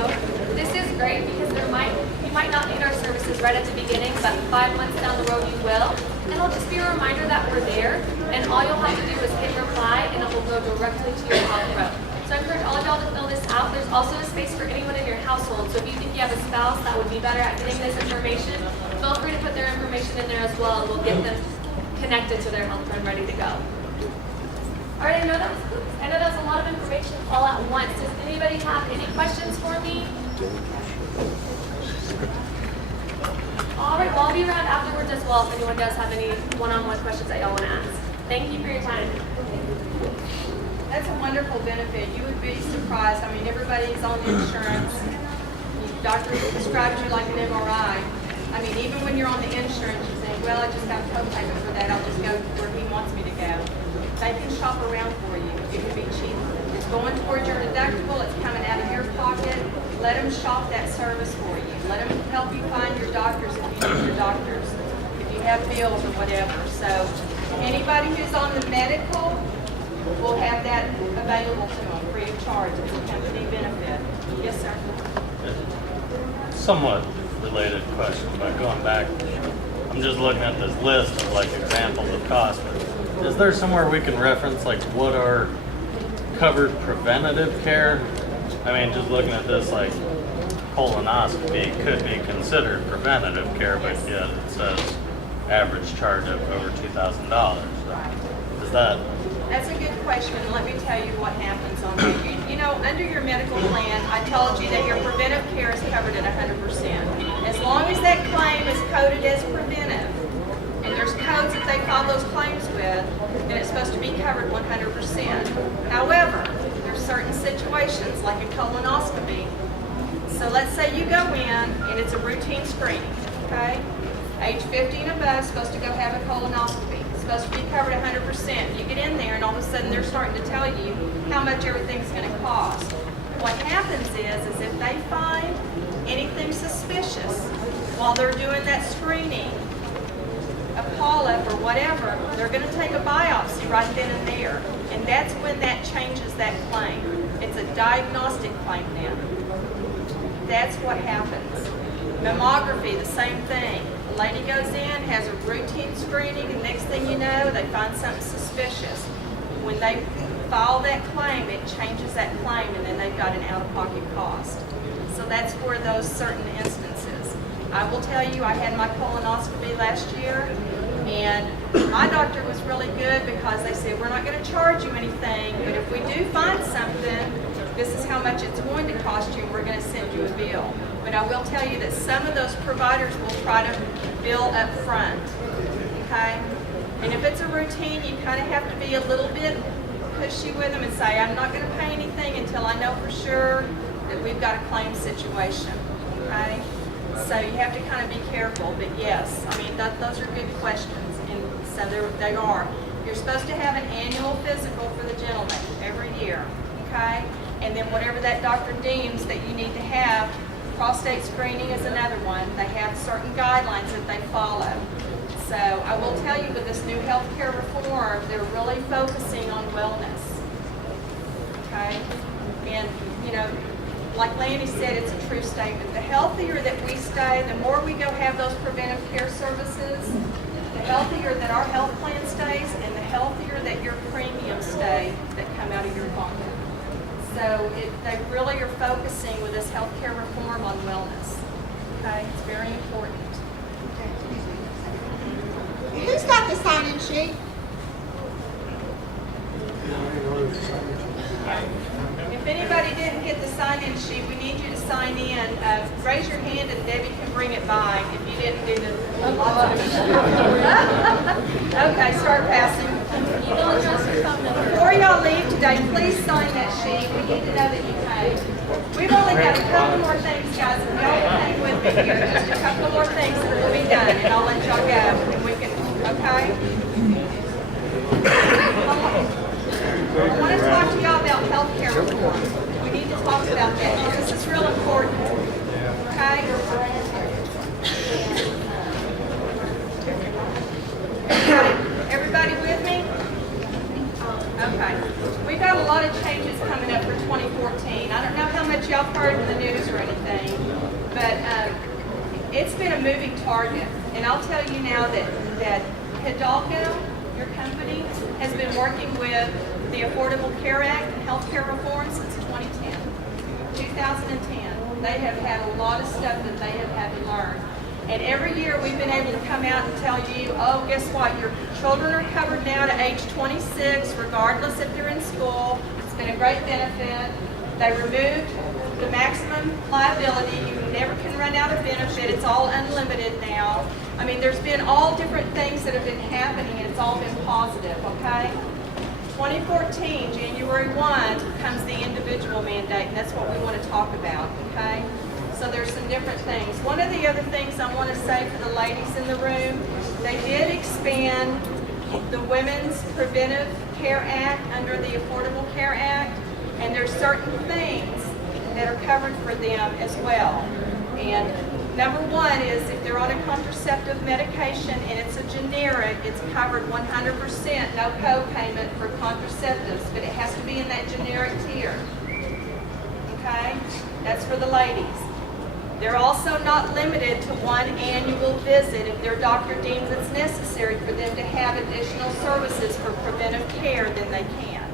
This is great because you might not need our services right at the beginning, but 5 months down the road you will. It'll just be a reminder that we're there, and all you'll have to do is hit reply, and it will go directly to your health rep. So I encourage all of y'all to fill this out. There's also a space for anyone in your household. So if you think you have a spouse that would be better at getting this information, feel free to put their information in there as well, and we'll get them connected to their health plan ready to go. All right, I know that was a lot of information all at once. Does anybody have any questions for me? All right, well, I'll be around afterwards as well if anyone does have any one-on-one questions that y'all want to ask. Thank you for your time. That's a wonderful benefit. You would be surprised. I mean, everybody's on the insurance. Doctor prescribes you like an MRI. I mean, even when you're on the insurance, you think, well, I just got a co-payment for that. I'll just go where he wants me to go. They can shop around for you. It can be cheaper. It's going towards your deductible. It's coming out of your pocket. Let them shop that service for you. Let them help you find your doctors if you need your doctors, if you have bills or whatever. So anybody who's on the medical will have that available to them free of charge. It's a company benefit. Yes, sir. Somewhat related question, but going back, I'm just looking at this list of like examples of costs. But is there somewhere we can reference like what are covered preventative care? I mean, just looking at this, like colonoscopy could be considered preventative care, but yet it says average charge of over $2,000. Is that? That's a good question. Let me tell you what happens on that. You know, under your medical plan, I told you that your preventive care is covered at 100%. As long as that claim is coded as preventive, and there's codes that they file those claims with, then it's supposed to be covered 100%. However, there's certain situations, like a colonoscopy. So let's say you go in, and it's a routine screening, okay? Age 50 and above, supposed to go have a colonoscopy. Supposed to be covered 100%. You get in there and all of a sudden they're starting to tell you how much everything's going to cost. What happens is if they find anything suspicious while they're doing that screening, a polyp or whatever, they're going to take a biopsy right then and there. And that's when that changes that claim. It's a diagnostic claim now. That's what happens. Mammography, the same thing. The lady goes in, has a routine screening, and next thing you know, they find something suspicious. When they file that claim, it changes that claim, and then they've got an out-of-pocket cost. So that's for those certain instances. I will tell you, I had my colonoscopy last year, and my doctor was really good because they said, we're not going to charge you anything, but if we do find something, this is how much it's going to cost you, and we're going to send you a bill. But I will tell you that some of those providers will try to bill up front, okay? And if it's a routine, you kind of have to be a little bit pushy with them and say, I'm not going to pay anything until I know for sure that we've got a claim situation, okay? So you have to kind of be careful, but yes, I mean, those are good questions, and so they are. You're supposed to have an annual physical for the gentleman every year, okay? And then whatever that doctor deems that you need to have. Prostate screening is another one. They have certain guidelines that they follow. So I will tell you, with this new healthcare reform, they're really focusing on wellness. Okay? And, you know, like Lanny said, it's a true statement. The healthier that we stay, the more we go have those preventive care services, the healthier that our health plan stays, and the healthier that your premiums stay that come out of your pocket. So they really are focusing with this healthcare reform on wellness. Okay, it's very important. Who's got the sign-in sheet? If anybody didn't get the sign-in sheet, we need you to sign in. Raise your hand and Debbie can bring it by if you didn't do the... Okay, start passing. Before y'all leave today, please sign that sheet. We need to know that you paid. We've only got a couple more things, guys, and y'all will hang with me here. Just a couple more things that will be done, and I'll let y'all go, and we can, okay? I want to talk to y'all about healthcare reform. We need to talk about that, because this is real important, okay? Everybody with me? Okay. We've got a lot of changes coming up for 2014. I don't know how much y'all heard in the news or anything, but it's been a moving target. And I'll tell you now that Hidalgo, your company, has been working with the Affordable Care Act and healthcare reform since 2010. 2010. They have had a lot of stuff that they have had to learn. And every year we've been able to come out and tell you, oh, guess what? Your children are covered now to age 26, regardless if they're in school. It's been a great benefit. They removed the maximum liability. You never can run out of benefit. It's all unlimited now. I mean, there's been all different things that have been happening, and it's all been positive, okay? 2014, January 1, comes the individual mandate, and that's what we want to talk about, okay? So there's some different things. One of the other things I want to say for the ladies in the room, they did expand the Women's Preventive Care Act under the Affordable Care Act, and there's certain things that are covered for them as well. And number one is if they're on a contraceptive medication and it's a generic, it's covered 100%, no co-payment for contraceptives, but it has to be in that generic tier. Okay? That's for the ladies. They're also not limited to one annual visit if their doctor deems it's necessary for them to have additional services for preventive care, then they can.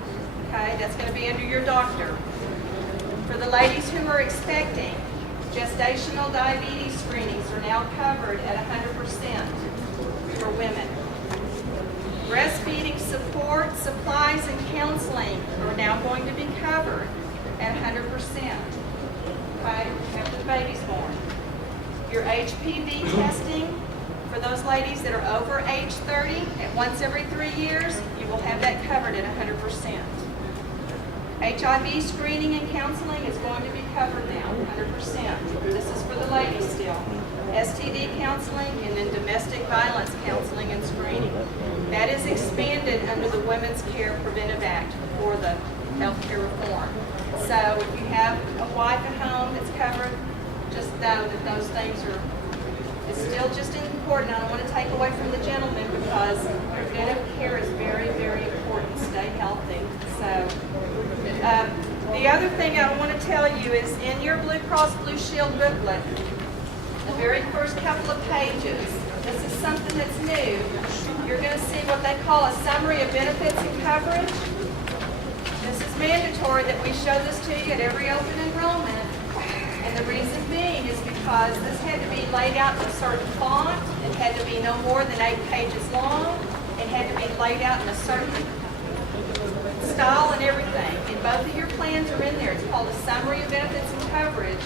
Okay? That's going to be under your doctor. For the ladies who are expecting, gestational diabetes screenings are now covered at 100% for women. Breastfeeding support, supplies, and counseling are now going to be covered at 100%. Okay, after the baby's born. Your HPV testing for those ladies that are over age 30, at once every 3 years, you will have that covered at 100%. HIV screening and counseling is going to be covered now, 100%. This is for the ladies still. STD counseling and then domestic violence counseling and screening. That is expanded under the Women's Care Preventive Act for the healthcare reform. So if you have a wife at home that's covered, just know that those things are, it's still just important. I don't want to take away from the gentleman because preventive care is very, very important. Stay healthy. So the other thing I want to tell you is in your Blue Cross Blue Shield booklet, the very first couple of pages, this is something that's new. You're going to see what they call a summary of benefits and coverage. This is mandatory that we show this to you at every open enrollment. And the reason being is because this had to be laid out in a certain font. It had to be no more than 8 pages long. It had to be laid out in a certain style and everything. And both of your plans are in there. It's called a summary of benefits and coverage.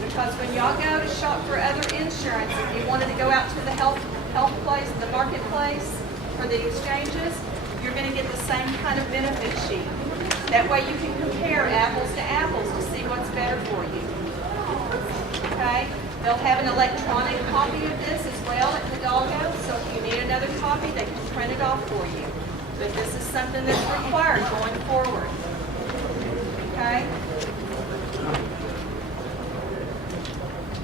Because when y'all go to shop for other insurance, if you wanted to go out to the health place, the marketplace, for the exchanges, you're going to get the same kind of benefit sheet. That way you can compare apples to apples to see what's better for you. Okay? They'll have an electronic copy of this as well at Hidalgo, so if you need another copy, they can print it off for you. But this is something that's required going forward. Okay?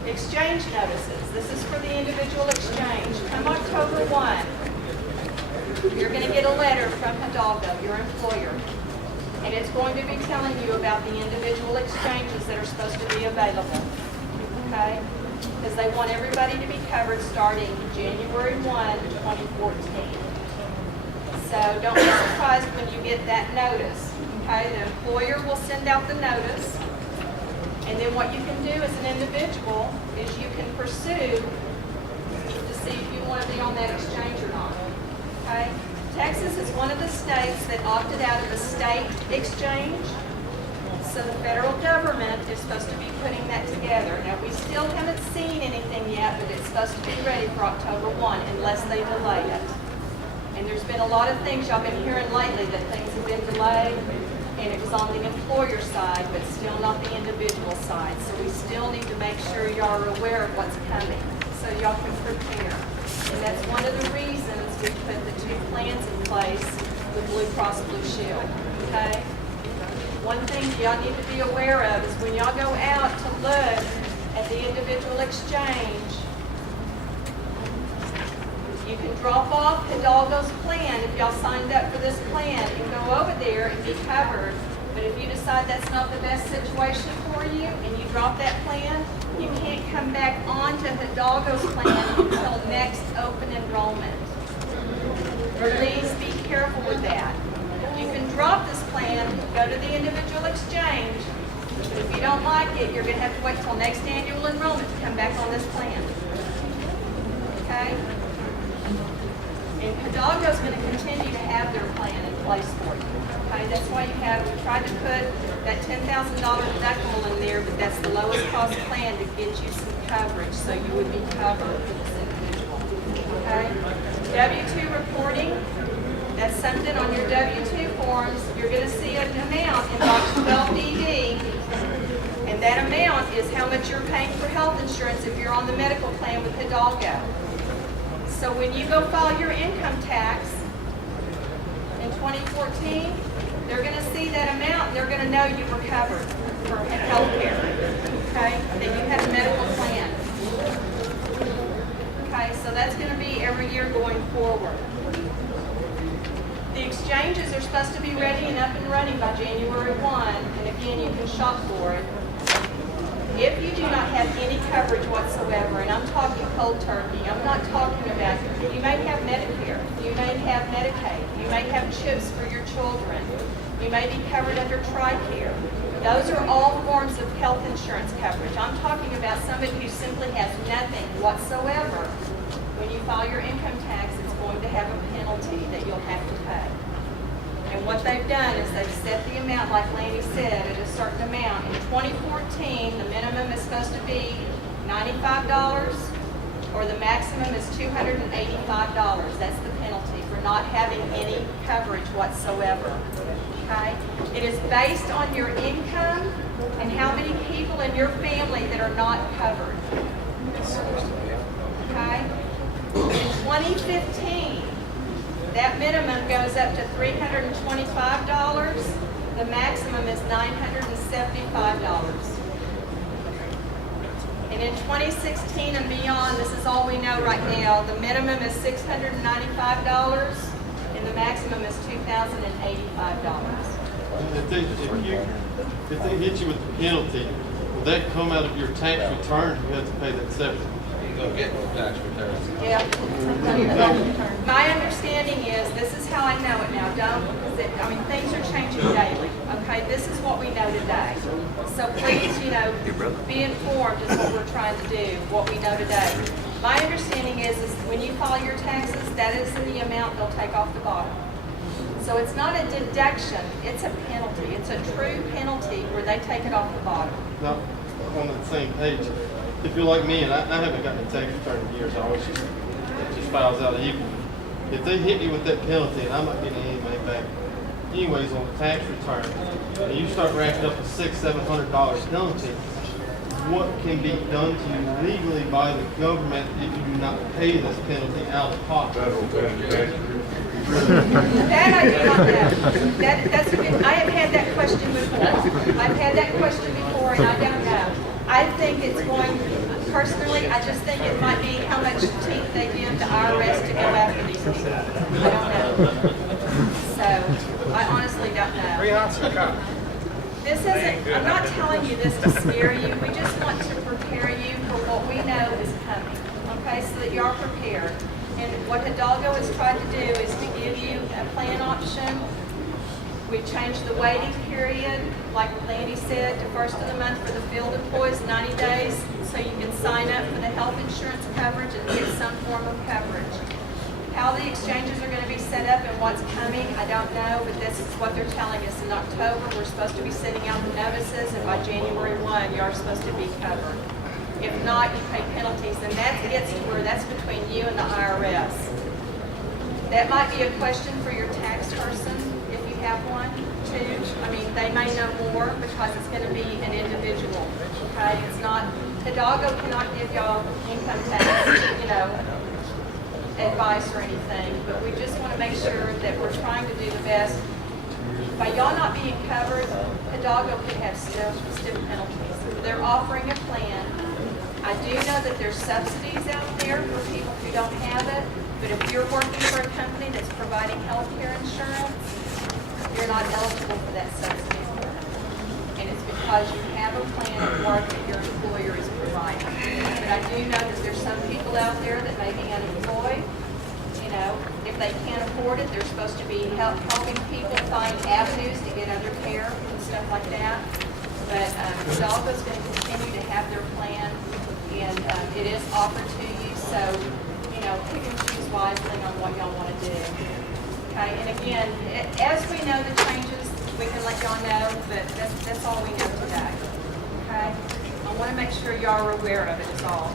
Exchange notices. This is for the individual exchange. Come October 1, you're going to get a letter from Hidalgo, your employer, and it's going to be telling you about the individual exchanges that are supposed to be available. Okay? Because they want everybody to be covered starting January 1, 2014. So don't be surprised when you get that notice. Okay? The employer will send out the notice. And then what you can do as an individual is you can pursue to see if you want to be on that exchange or not. Okay? Texas is one of the states that opted out of the state exchange. So the federal government is supposed to be putting that together. Now we still haven't seen anything yet, but it's supposed to be ready for October 1 unless they delay it. And there's been a lot of things y'all been hearing lately that things have been delayed. And it was on the employer side, but still not the individual side. So we still need to make sure y'all are aware of what's coming, so y'all can prepare. And that's one of the reasons we put the 2 plans in place with Blue Cross Blue Shield, okay? One thing y'all need to be aware of is when y'all go out to look at the individual exchange, you can drop off Hidalgo's plan if y'all signed up for this plan and go over there and be covered. But if you decide that's not the best situation for you and you drop that plan, you can't come back onto Hidalgo's plan until next open enrollment. Please be careful with that. You can drop this plan, go to the individual exchange. But if you don't like it, you're going to have to wait till next annual enrollment to come back on this plan. Okay? And Hidalgo's going to continue to have their plan in place for you. Okay? That's why we tried to put that $10,000 deductible in there, but that's the lowest cost plan to get you some coverage, so you would be covered for this individual. Okay? W-2 reporting, that's something on your W-2 forms. You're going to see an amount in box 12DD, and that amount is how much you're paying for health insurance if you're on the medical plan with Hidalgo. So when you go file your income tax in 2014, they're going to see that amount, and they're going to know you were covered for health care, okay, that you had a medical plan. Okay, so that's going to be every year going forward. The exchanges are supposed to be ready and up and running by January 1, and again, you can shop for it. If you do not have any coverage whatsoever, and I'm talking cold turkey, I'm not talking about, you may have Medicare, you may have Medicaid, you may have CHIPS for your children, you may be covered under TRICARE. Those are all forms of health insurance coverage. I'm talking about somebody who simply has nothing whatsoever. When you file your income tax, it's going to have a penalty that you'll have to pay. And what they've done is they've set the amount, like Lanny said, at a certain amount. In 2014, the minimum is supposed to be $95, or the maximum is $285. That's the penalty for not having any coverage whatsoever. Okay? It is based on your income and how many people in your family that are not covered. Okay? In 2015, that minimum goes up to $325. The maximum is $975. And in 2016 and beyond, this is all we know right now, the minimum is $695 and the maximum is $2,085. If they hit you with the penalty, will that come out of your tax return? You have to pay that separately. You go get the tax returns. Yeah. My understanding is, this is how I know it now, things are changing daily, okay? This is what we know today. So please, be informed is what we're trying to do, what we know today. My understanding is when you file your taxes, that is the amount they'll take off the bottom. So it's not a deduction, it's a penalty. It's a true penalty where they take it off the bottom. Now, on the same page, if you're like me, and I haven't gotten a tax return in years, I always just files out equal. If they hit me with that penalty and I'm not getting any money back, anyways, on the tax return, and you start racking up a $600-700 penalty, what can be done to you legally by the government if you do not pay this penalty out of pocket? That I do not know. That's a good, I have had that question before. I've had that question before, and I don't know. I think it's going, personally, I just think it might be how much teeth they give the IRS to go after these people. I don't know. So, I honestly don't know. This isn't, I'm not telling you this to scare you. We just want to prepare you for what we know is coming, okay, so that you are prepared. And what Hidalgo has tried to do is to give you a plan option. We've changed the waiting period, like Lanny said, to first of the month for the field employees, 90 days, so you can sign up for the health insurance coverage and get some form of coverage. How the exchanges are going to be set up and what's coming, I don't know, but this is what they're telling us. In October, we're supposed to be sending out the notices, and by January 1, you are supposed to be covered. If not, you pay penalties, and that gets to where that's between you and the IRS. That might be a question for your tax person, if you have one, too. They may know more because it's going to be an individual, okay? It's not, Hidalgo cannot give y'all income tax, advice or anything, but we just want to make sure that we're trying to do the best. By y'all not being covered, Hidalgo could have stiff penalties. They're offering a plan. I do know that there's subsidies out there for people who don't have it, but if you're working for a company that's providing health care insurance, you're not eligible for that subsidy. And it's because you have a plan of work that your employer is providing. But I do know that there's some people out there that may be unemployed. if they can't afford it, they're supposed to be helping people find avenues to get other care and stuff like that. But Hidalgo's going to continue to have their plan, and it is offered to you, so, you know, pick and choose wisely on what y'all want to do. Okay, and again, as we know the changes, we can let y'all know, but that's all we know today. Okay? I want to make sure y'all are aware of it is all.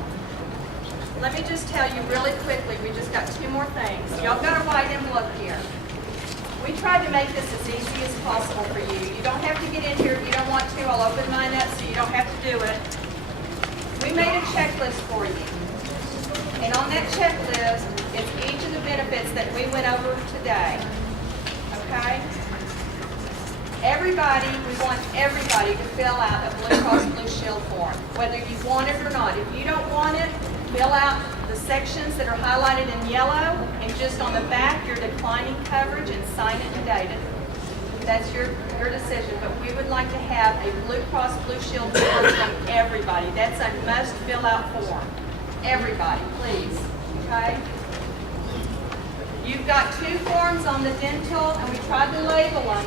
Let me just tell you really quickly, we just got 2 more things. Y'all got a white envelope here. We tried to make this as easy as possible for you. You don't have to get in here if you don't want to. I'll open mine up so you don't have to do it. We made a checklist for you. And on that checklist is each of the benefits that we went over today. Okay? Everybody, we want everybody to fill out a Blue Cross Blue Shield form, whether you want it or not. If you don't want it, fill out the sections that are highlighted in yellow, and just on the back, you're declining coverage, and sign it and date it. That's your decision, but we would like to have a Blue Cross Blue Shield form from everybody. That's a must fill out form. Everybody, please, okay? You've got 2 forms on the dental, and we tried to label them.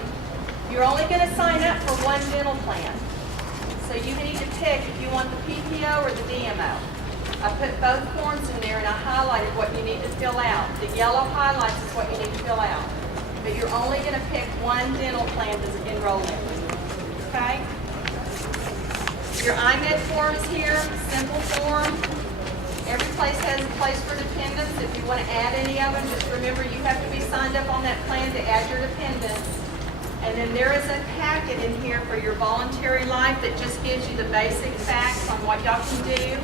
You're only going to sign up for one dental plan. So you need to pick if you want the PPO or the DMO. I put both forms in there and I highlighted what you need to fill out. The yellow highlights is what you need to fill out. But you're only going to pick one dental plan to enroll in. Okay? Your IMED form is here, simple form. Every place has a place for dependents. If you want to add any of them, just remember you have to be signed up on that plan to add your dependents. And then there is a packet in here for your voluntary life that just gives you the basic facts on what y'all can do.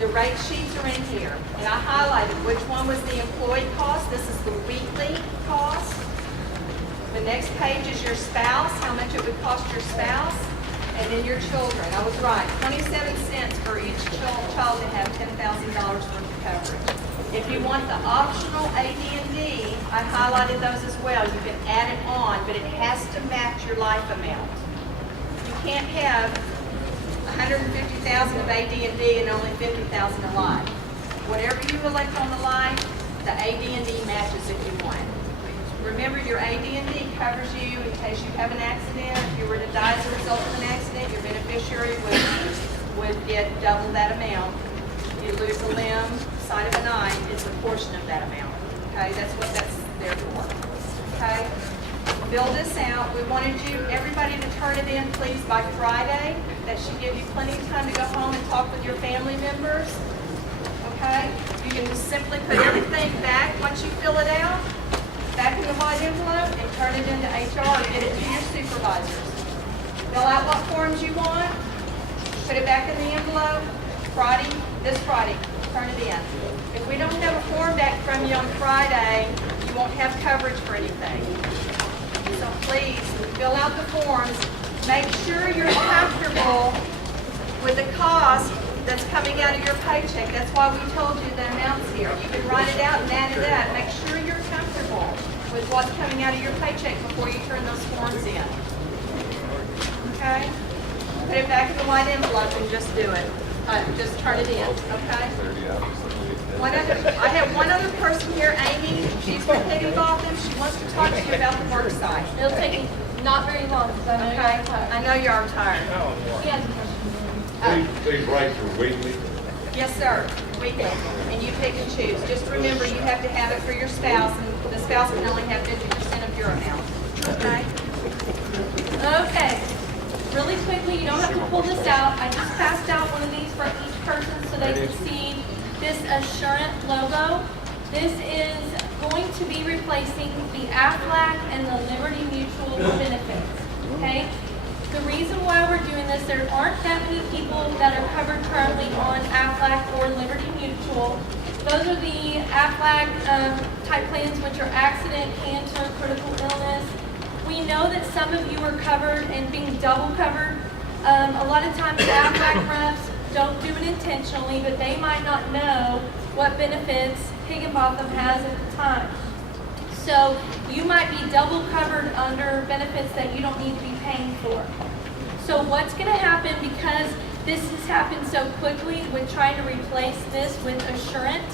The rate sheets are in here, and I highlighted which one was the employee cost. This is the weekly cost. The next page is your spouse, how much it would cost your spouse, and then your children. I was right, 27 cents for each child to have $10,000 worth of coverage. If you want the optional AD&D, I highlighted those as well. You can add it on, but it has to match your life amount. You can't have $150,000 of AD&D and only $50,000 of life. Whatever you elect on the life, the AD&D matches if you want. Remember, your AD&D covers you in case you have an accident. If you were to die as a result of an accident, your beneficiary would get double that amount. If you lose a limb, side of an eye, it's a portion of that amount. Okay, that's what that's there for. Okay, fill this out. We wanted everybody to turn it in, please, by Friday. That should give you plenty of time to go home and talk with your family members. Okay, you can just simply put everything back once you fill it out, back in the white envelope, and turn it into HR and get it to your supervisors. Fill out what forms you want, put it back in the envelope. This Friday, turn it in. If we don't have a form back from you on Friday, you won't have coverage for anything. So please, fill out the forms. Make sure you're comfortable with the cost that's coming out of your paycheck. That's why we told you the amounts here. You can write it out and add it up. Make sure you're comfortable with what's coming out of your paycheck before you turn those forms in. Okay? Put it back in the white envelope and just do it. Just turn it in, okay? I have one other person here, Amy. She's from Higginbotham. She wants to talk to you about the work site. It'll take me not very long, because I know you're Okay? tired. I know you are tired. She has a question. These rates are weekly. Yes, sir, weekly. And you pick and choose. Just remember, you have to have it for your spouse, and the spouse can only have 50% of your amount, okay? Okay, really quickly, you don't have to pull this out. I just passed out one of these for each person so they can see this Assurant logo. This is going to be replacing the Aflac and the Liberty Mutual benefits, okay? The reason why we're doing this, there aren't that many people that are covered currently on Aflac or Liberty Mutual. Those are the Aflac type plans, which are accident, cancer, critical illness. We know that some of you are covered and being double covered. A lot of times the Aflac reps don't do it intentionally, but they might not know what benefits Higginbotham has at the time. So you might be double covered under benefits that you don't need to be paying for. So what's going to happen, because this has happened so quickly with trying to replace this with Assurant,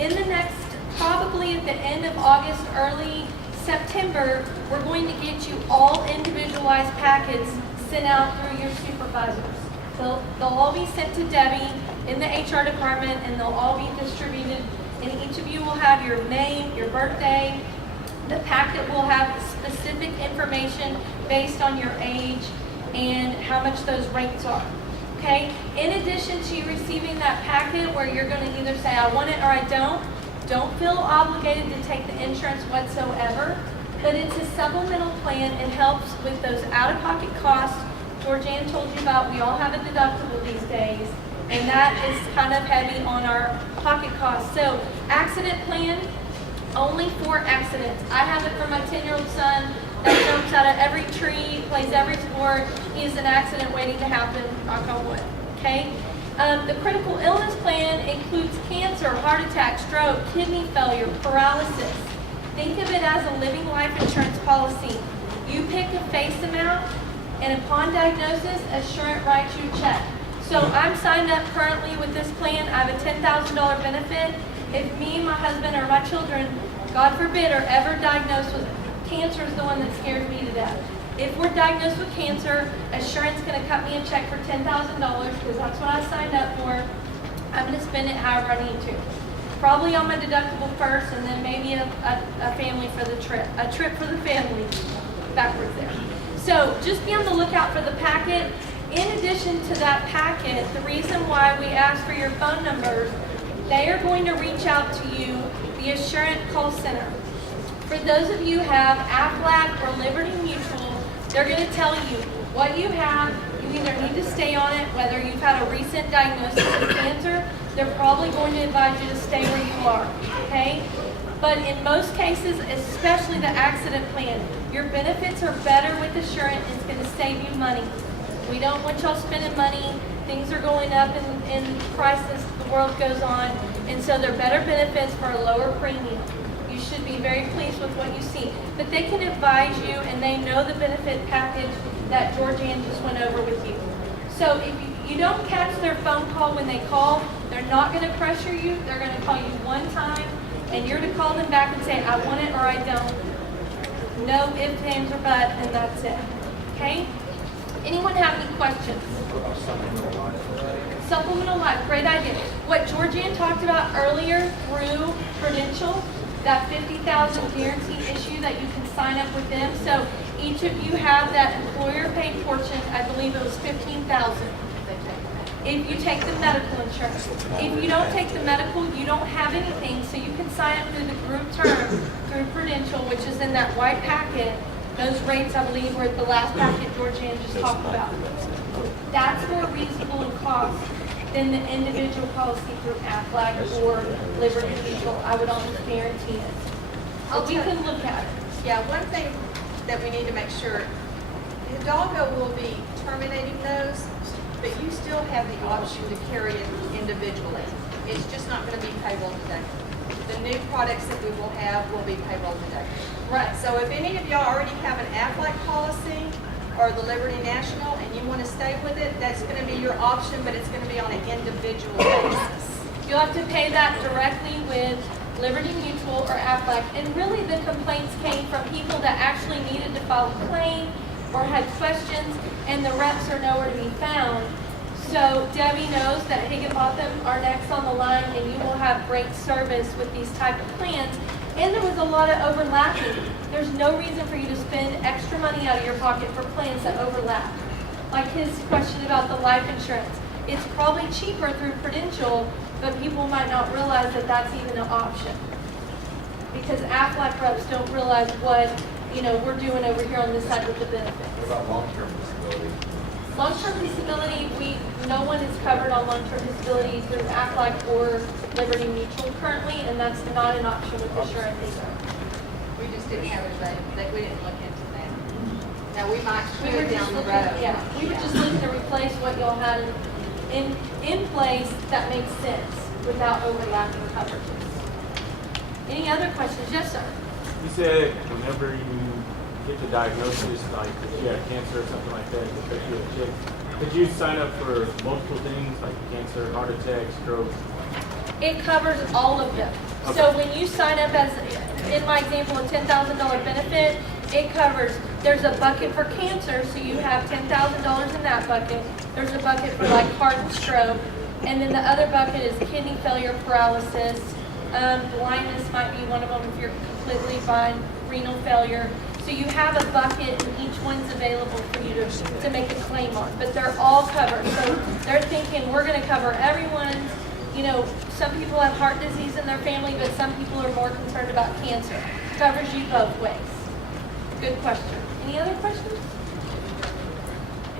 in the next probably at the end of August, early September, we're going to get you all individualized packets sent out through your supervisors. They'll all be sent to Debbie in the HR department, and they'll all be distributed, and each of you will have your name, your birthday. The packet will have specific information based on your age and how much those rates are. Okay? In addition to you receiving that packet where you're going to either say, I want it or I don't feel obligated to take the insurance whatsoever, but it's a supplemental plan. It helps with those out-of-pocket costs. Georgianne told you about, we all have a deductible these days, and that is kind of heavy on our pocket costs. So, accident plan, only for accidents. I have it for my 10-year-old son that jumps out of every tree, plays every sport. He is an accident waiting to happen, knock on wood. Okay? The critical illness plan includes cancer, heart attack, stroke, kidney failure, paralysis. Think of it as a living life insurance policy. You pick a face amount, and upon diagnosis, Assurant writes you a check. So I'm signed up currently with this plan. I have a $10,000 benefit. If me and my husband or my children, God forbid, are ever diagnosed with cancer, is the one that scares me to death. If we're diagnosed with cancer, Assurant's going to cut me a check for $10,000 because that's what I signed up for. I'm going to spend it however I need to. Probably on my deductible first, and then maybe a family for the trip. A trip for the family. Backwards there. So just be on the lookout for the packet. In addition to that packet, the reason why we ask for your phone numbers, they are going to reach out to you, the Assurant call center. For those of you who have Aflac or Liberty Mutual, they're going to tell you what you have. You either need to stay on it, whether you've had a recent diagnosis of cancer, they're probably going to advise you to stay where you are, okay? But in most cases, especially the accident plan, your benefits are better with Assurant. It's going to save you money. We don't want y'all spending money. Things are going up in price as the world goes on, and so they're better benefits for a lower premium. You should be very pleased with what you see. But they can advise you, and they know the benefit package that Georgianne just went over with you. So if you don't catch their phone call when they call, they're not going to pressure you. They're going to call you one time, and you're to call them back and say, I want it or I don't. No ifs, ands, or buts, and that's it. Okay? Anyone have any questions? Supplemental life, great idea. What Georgianne talked about earlier through Prudential, that $50,000 guarantee issue that you can sign up with them. So each of you have that employer-paid portion. I believe it was $15,000. If you take the medical insurance. If you don't take the medical, you don't have anything. So you can sign up through the group term through Prudential, which is in that white packet. Those rates, I believe, were at the last packet Georgianne just talked about. That's more reasonable in cost than the individual policy through Aflac or Liberty Mutual. I would almost guarantee it. But we can look at it. Yeah, one thing that we need to make sure, Hidalgo will be terminating those, but you still have the option to carry it individually. It's just not going to be payroll deductible. The new products that we will have will be payroll deductible. Right. So if any of y'all already have an Aflac policy or the Liberty National and you want to stay with it, that's going to be your option, but it's going to be on an individual basis. You'll have to pay that directly with Liberty Mutual or Aflac. And really the complaints came from people that actually needed to file a claim or had questions, and the reps are nowhere to be found. So Debbie knows that Higginbotham are next on the line, and you will have great service with these type of plans. And there was a lot of overlapping. There's no reason for you to spend extra money out of your pocket for plans that overlap. Like his question about the life insurance. It's probably cheaper through Prudential, but people might not realize that that's even an option. Because Aflac reps don't realize what, we're doing over here on this side with the benefits. What about long-term disability? Long-term disability, no one is covered on long-term disability through Aflac or Liberty Mutual currently, and that's not an option with Assurant either. We just didn't have it available. We didn't look into that. Now we might We do were it just down the looking, road. yeah, we were just looking to replace what y'all had in place that makes sense without overlapping coverages. Any other questions? Yes, sir. You said whenever you get the diagnosis, like if you have cancer or something like that, especially a chick, could you sign up for multiple things like cancer, heart attack, stroke? It covers all of them. So when you sign up as, in my example, a $10,000 benefit, it covers, there's a bucket for cancer, so you have $10,000 in that bucket. There's a bucket for like heart and stroke. And then the other bucket is kidney failure, paralysis, blindness might be one of them if you're completely blind, renal failure. So you have a bucket and each one's available for you to make a claim on, but they're all covered. So they're thinking we're gonna cover everyone. You know, some people have heart disease in their family, but some people are more concerned about cancer. Covers you both ways. Good question. Any other questions?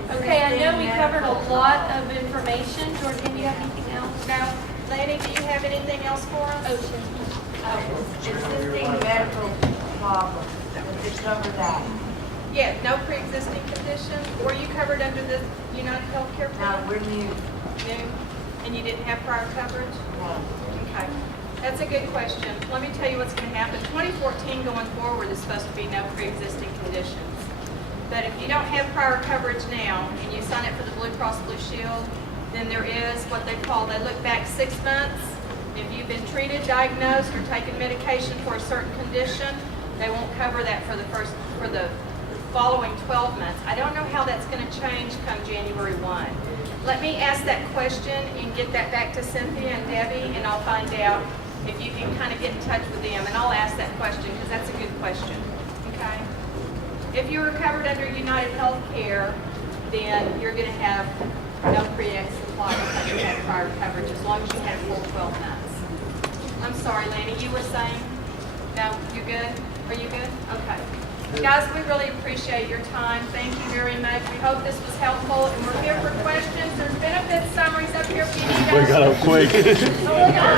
Okay, I know we covered a lot of information. Georgia, do you have anything else? Now, Lanny, do you have anything else for us? Ocean. Existing medical problems, would you cover that? Yeah, no pre-existing conditions. Were you covered under the United Healthcare No, plan? we're new. New? And you didn't have prior coverage? No. Okay. That's a good question. Let me tell you what's going to happen. 2014 going forward is supposed to be no pre-existing conditions. But if you don't have prior coverage now and you sign up for the Blue Cross Blue Shield, then there is what they call, they look back 6 months. If you've been treated, diagnosed, or taken medication for a certain condition, they won't cover that for the following 12 months. I don't know how that's going to change come January 1. Let me ask that question and get that back to Cynthia and Debbie, and I'll find out if you can kind of get in touch with them, and I'll ask that question because that's a good question. Okay? If you were covered under United Healthcare, then you're going to have no pre-existing supply because you had prior coverage as long as you had full 12 months. I'm sorry, Lanny, you were saying? No, you good? Are you good? Okay. Guys, we really appreciate your time. Thank you very much. We hope this was helpful, and we're here for questions. There's benefit summaries up here if you need us. We got up quick. Oh, yeah.